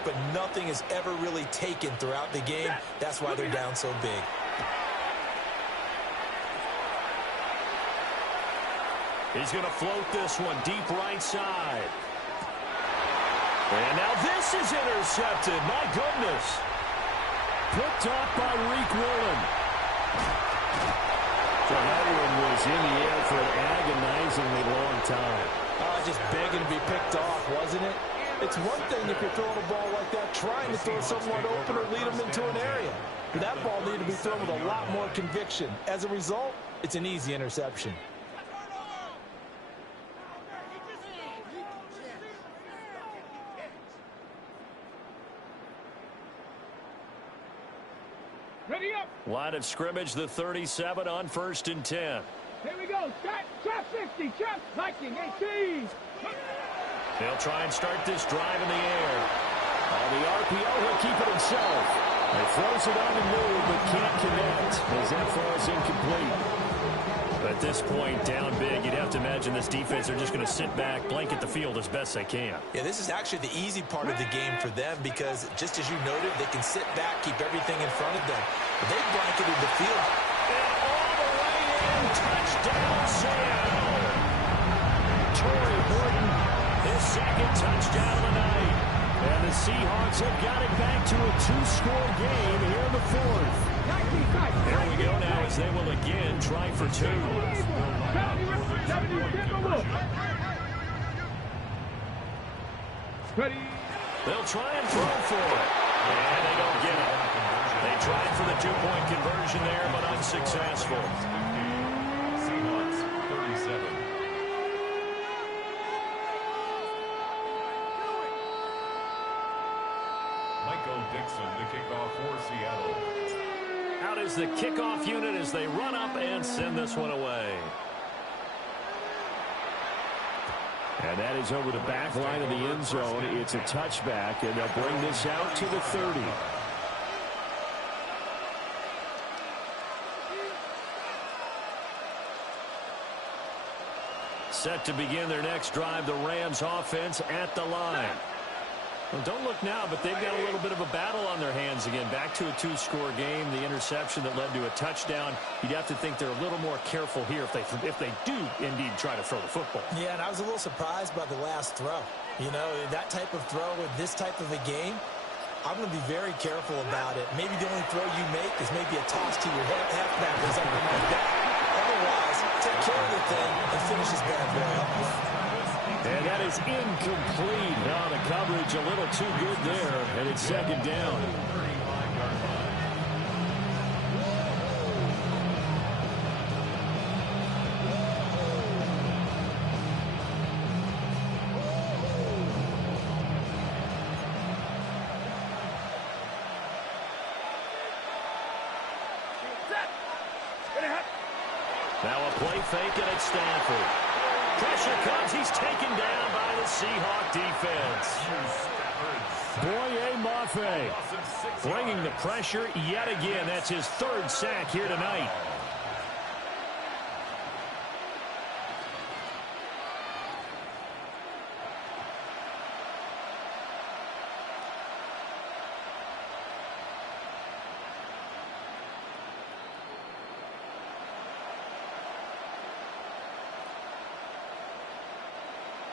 but nothing is ever really taken throughout the game. That's why they're down so big. He's going to float this one deep right side. And now this is intercepted. My goodness. Picked off by Reek Woolen. So that one was in the air for an agonizingly long time. Just begging to be picked off, wasn't it? It's one thing if you're throwing a ball like that, trying to throw someone open or lead them into an area. But that ball needed to be thrown with a lot more conviction. As a result, it's an easy interception. Ready up. Line of scrimmage, the 37 on 1st and 10. Here we go. Trap 60. Trap Viking 18. They'll try and start this drive in the air. On the RPO, he'll keep it himself. He throws it on the move, but can't connect as that falls incomplete. At this point, down big, you'd have to imagine this defense are just going to sit back, blanket the field as best they can. Yeah, this is actually the easy part of the game for them because, just as you noted, they can sit back, keep everything in front of them. But they blanketed the field. And all the way in, touchdown, Seattle. Torrey Horton, his 2nd touchdown of the night. And the Seahawks have got it back to a 2-score game here in the 4th. Here we go now as they will again try for 2. Ready. They'll try and throw for it. And they don't get it. They tried for the 2-point conversion there, but unsuccessful. Seahawks 37. Michael Dixon to kick off for Seattle. Out is the kickoff unit as they run up and send this one away. And that is over the back line of the end zone. It's a touchback, and they'll bring this out to the 30. Set to begin their next drive, the Rams offense at the line. Well, don't look now, but they've got a little bit of a battle on their hands again. Back to a 2-score game. The interception that led to a touchdown. You'd have to think they're a little more careful here if they do indeed try to throw the football. Yeah, and I was a little surprised by the last throw. You know, that type of throw with this type of a game, I'm going to be very careful about it. Maybe the only throw you make is maybe a toss to your halfback or something like that. Otherwise, take care of the thing and finish this bad boy up. And that is incomplete. Now the coverage a little too good there, and it's second down. Now a play fake, and it's Stafford. Pressure comes. He's taken down by the Seahawk defense. Boye Mafe bringing the pressure yet again. That's his third sack here tonight.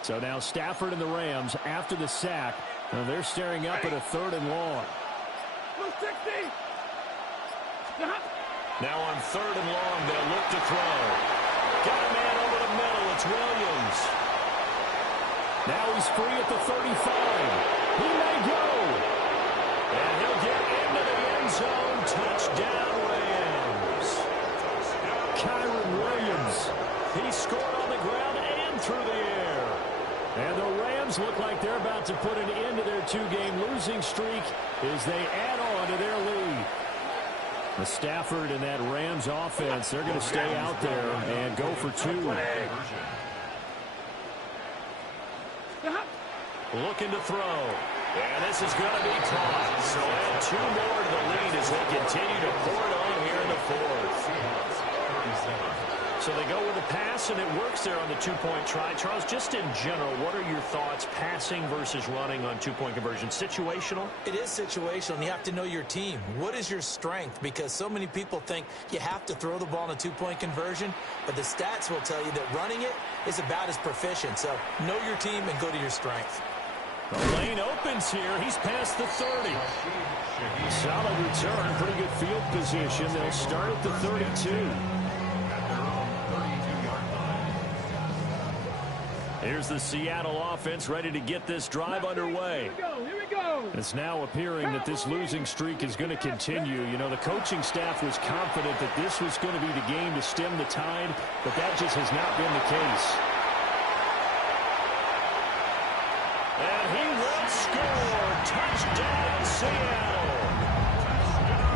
So now Stafford and the Rams after the sack. They're staring up at a 3rd and long. Now on 3rd and long, they'll look to throw. Got a man over the middle. It's Williams. Now he's free at the 35. He may go. And he'll get into the end zone. Touchdown, Rams. Kyron Williams. He scored on the ground and through the air. And the Rams look like they're about to put an end to their 2-game losing streak as they add on to their lead. The Stafford and that Rams offense, they're going to stay out there and go for 2. Looking to throw. And this is going to be caught. So add 2 more to the lead as they continue to pour it on here in the 4th. So they go with a pass, and it works there on the 2-point try. Charles, just in general, what are your thoughts passing versus running on 2-point conversion? Situational? It is situational, and you have to know your team. What is your strength? Because so many people think you have to throw the ball in a 2-point conversion, but the stats will tell you that running it is about as proficient. So know your team and go to your strength. The lane opens here. He's past the 30. Solid return, pretty good field position. They'll start at the 32. Here's the Seattle offense ready to get this drive underway. Here we go. It's now appearing that this losing streak is going to continue. You know, the coaching staff was confident that this was going to be the game to stem the tide, but that just has not been the case. And he will score. Touchdown, Seattle.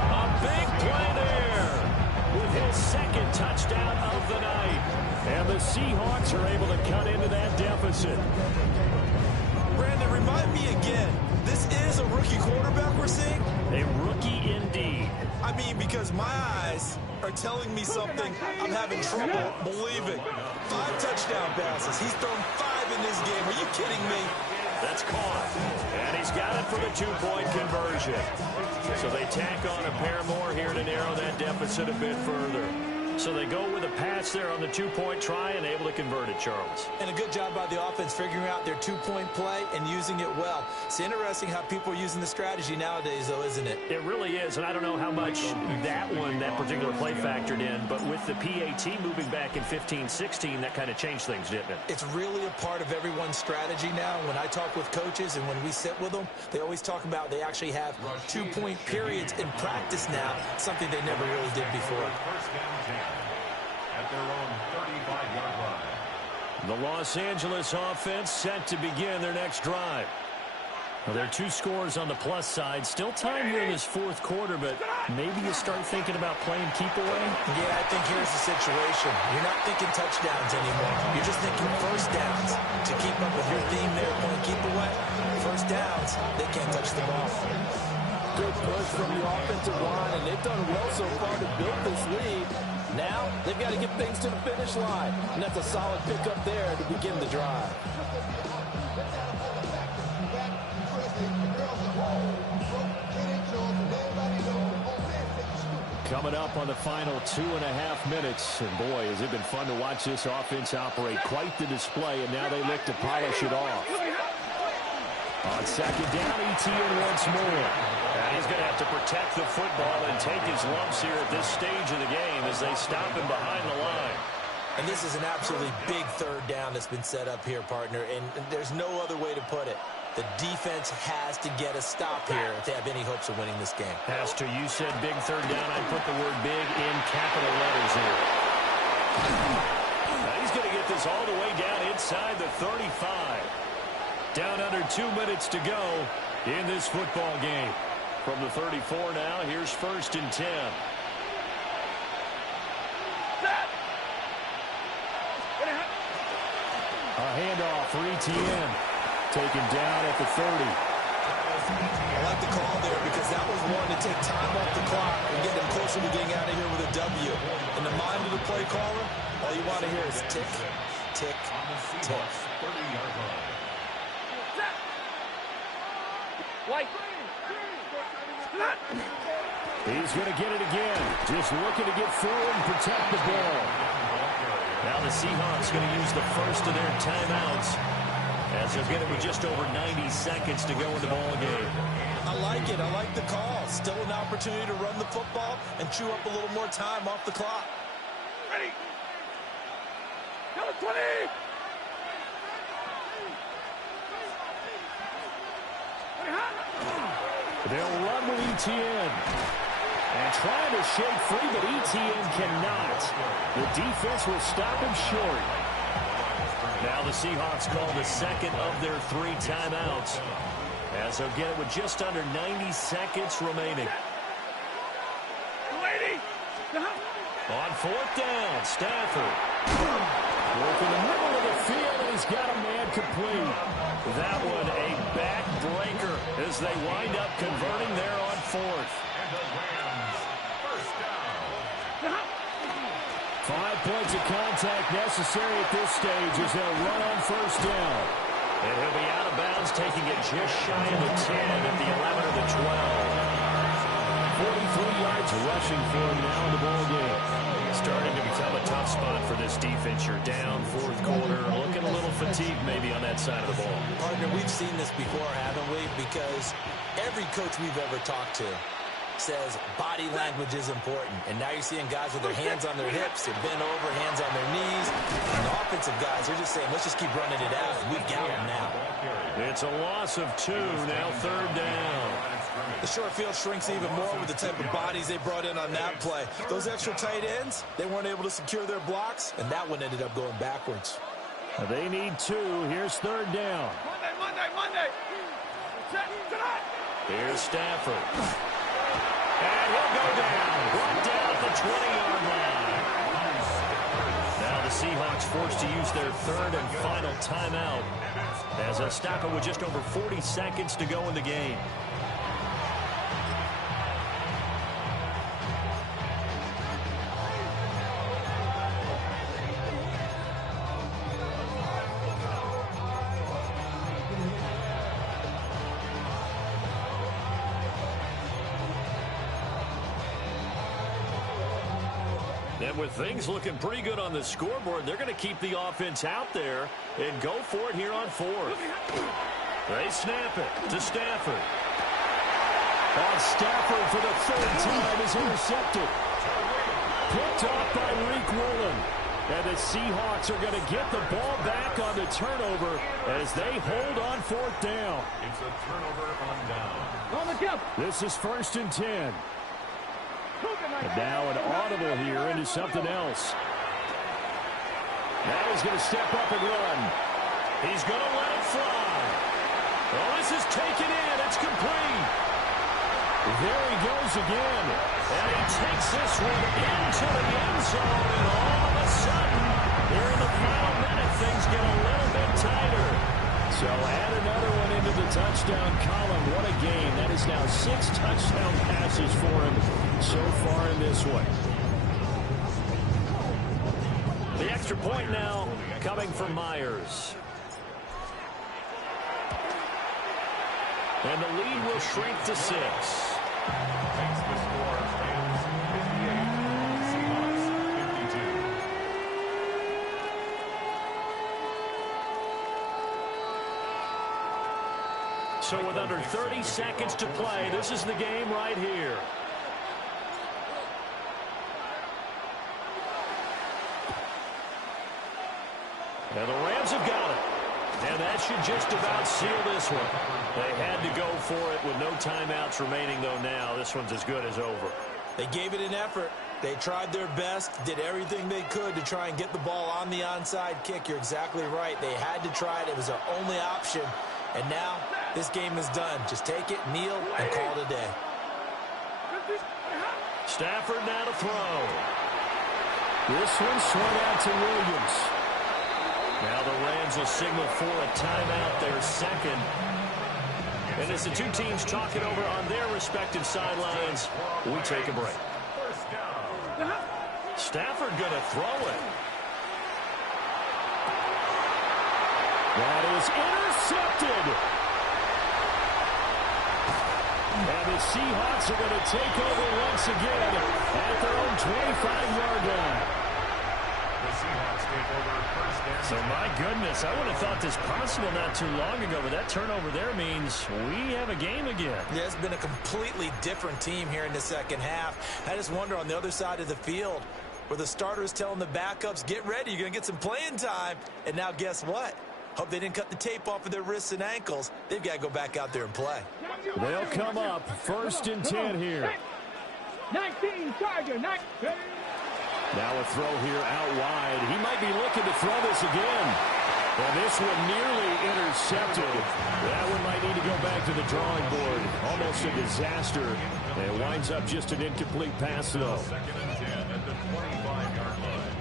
A big play there with his 2nd touchdown of the night. And the Seahawks are able to cut into that deficit. Brandon, remind me again, this is a rookie quarterback we're seeing? A rookie indeed. I mean, because my eyes are telling me something I'm having trouble believing. 5 touchdown passes. He's thrown 5 in this game. Are you kidding me? That's caught. And he's got it for the 2-point conversion. So they tack on a pair more here to narrow that deficit a bit further. So they go with a pass there on the 2-point try and able to convert it, Charles. And a good job by the offense figuring out their 2-point play and using it well. It's interesting how people are using the strategy nowadays, though, isn't it? It really is, and I don't know how much that particular play factored in, but with the PAT moving back in 15-16, that kind of changed things, didn't it? It's really a part of everyone's strategy now. When I talk with coaches and when we sit with them, they always talk about they actually have 2-point periods in practice now, something they never really did before. At their own 35-yard line. The Los Angeles offense set to begin their next drive. Well, there are 2 scores on the plus side. Still time here in this 4th quarter, but maybe you start thinking about playing keep away? Yeah, I think here's the situation. You're not thinking touchdowns anymore. You're just thinking first downs. To keep up with your theme there, playing keep away, first downs, they can't touch the ball. Good push from the offensive line, and they've done well so far to build this lead. Now, they've got to get things to the finish line, and that's a solid pickup there to begin the drive. Coming up on the final 2.5 minutes, and boy, has it been fun to watch this offense operate. Quite the display, and now they look to polish it off. On second down, ETN once more. And he's going to have to protect the football and take his lumps here at this stage of the game as they stop him behind the line. And this is an absolutely big third down that's been set up here, partner, and there's no other way to put it. The defense has to get a stop here if they have any hopes of winning this game. Pastor, you said big third down. I put the word big in capital letters here. Now he's going to get this all the way down inside the 35. Down under 2 minutes to go in this football game. From the 34 now, here's 1st and 10. A handoff for ETN. Taken down at the 30. I like the call there because that was one to take time off the clock and get them closer to getting out of here with a W. In the mind of the play caller, all you want to hear is tick, tick, tick. He's going to get it again. Just looking to get forward and protect the ball. Now the Seahawks going to use the first of their timeouts as they'll get it with just over 90 seconds to go in the ball game. I like it. I like the call. Still an opportunity to run the football and chew up a little more time off the clock. Ready. Number 20. They'll run with ETN. And trying to shake free, but ETN cannot. The defense will stop him short. Now the Seahawks call the second of their 3 timeouts as they'll get it with just under 90 seconds remaining. On 4th down, Stafford. Work in the middle of the field, and he's got a man complete. That one a backbreaker as they wind up converting there on 4th. 5 points of contact necessary at this stage as they'll run on 1st down. And he'll be out of bounds, taking it just shy of the 10 at the 11 or the 12. 43 yards rushing for him now in the ball game. Starting to become a tough spot for this defense. You're down 4th quarter, looking a little fatigued maybe on that side of the ball. Partner, we've seen this before, haven't we? Because every coach we've ever talked to says body language is important. And now you're seeing guys with their hands on their hips, they're bent over, hands on their knees. And the offensive guys, they're just saying, let's just keep running it out. We've got them now. It's a loss of 2, now 3rd down. The short field shrinks even more with the type of bodies they brought in on that play. Those extra tight ends, they weren't able to secure their blocks, and that one ended up going backwards. They need 2. Here's 3rd down. Monday. Here's Stafford. And he'll go down. Brought down at the 20-yard line. Now the Seahawks forced to use their 3rd and final timeout as they'll stop it with just over 40 seconds to go in the game. And with things looking pretty good on the scoreboard, they're going to keep the offense out there and go for it here on 4th. They snap it to Stafford. On Stafford for the 3rd time is intercepted. Picked off by Reek Woolen. And the Seahawks are going to get the ball back on the turnover as they hold on 4th down. It's a turnover on down. On the jump. This is 1st and 10. And now an audible here into something else. Now he's going to step up and run. He's going to let it fly. Oh, this is taken in. It's complete. There he goes again. And he takes this one into the end zone. And all of a sudden, here in the final minute, things get a little bit tighter. So add another one into the touchdown column. What a game. That is now 6 touchdown passes for him so far in this one. The extra point now coming from Myers. And the lead will shrink to 6. Makes the score Rams 58, Seahawks 52. So with under 30 seconds to play, this is the game right here. And the Rams have got it. And that should just about seal this one. They had to go for it with no timeouts remaining, though now. This one's as good as over. They gave it an effort. They tried their best, did everything they could to try and get the ball on the onside kick. You're exactly right. They had to try it. It was their only option. And now this game is done. Just take it, kneel, and call it a day. Stafford now to throw. This one swung out to Williams. Now the Rams will signal for a timeout, their second. And as the two teams talk it over on their respective sidelines, we take a break. Stafford going to throw it. That is intercepted. And the Seahawks are going to take over once again at their own 25-yard line. The Seahawks take over first down. So, my goodness, I would have thought this possible not too long ago, but that turnover there means we have a game again. Yeah, it's been a completely different team here in the second half. I just wonder on the other side of the field where the starters telling the backups, get ready, you're going to get some playing time. And now guess what? Hope they didn't cut the tape off of their wrists and ankles. They've got to go back out there and play. They'll come up 1st and 10 here. 19, Charger, 19. Now a throw here out wide. He might be looking to throw this again. And this one nearly intercepted. That one might need to go back to the drawing board. Almost a disaster. And it winds up just an incomplete pass, though. 2nd and 10 at the 25-yard line.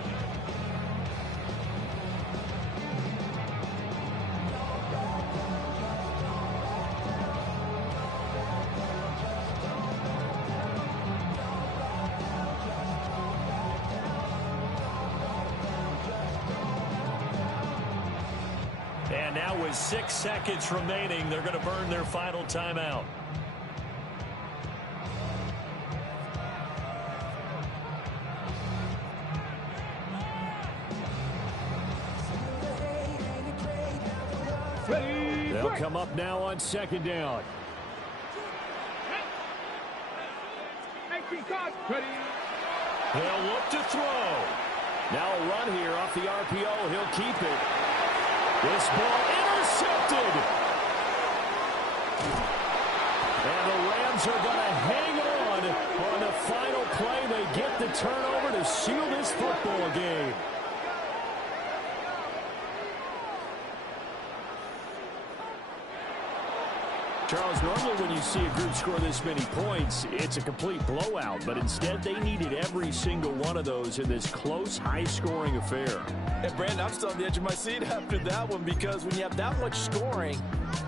And now with 6 seconds remaining, they're going to burn their final timeout. They'll come up now on 2nd down. They'll look to throw. Now a run here off the RPO. He'll keep it. This ball intercepted. And the Rams are going to hang on the final play. They get the turnover to seal this football game. Charles, normally when you see a group score this many points, it's a complete blowout. But instead, they needed every single one of those in this close, high-scoring affair. And Brandon, I'm still on the edge of my seat after that one because when you have that much scoring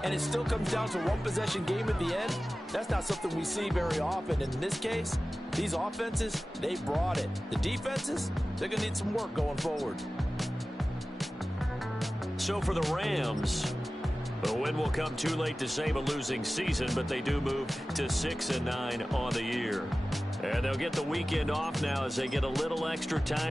and it still comes down to one possession game at the end, that's not something we see very often. And in this case, these offenses, they brought it. The defenses, they're going to need some work going forward. So for the Rams, the win will come too late to save a losing season, but they do move to 6-9 on the year. And they'll get the weekend off now as they get a little extra time.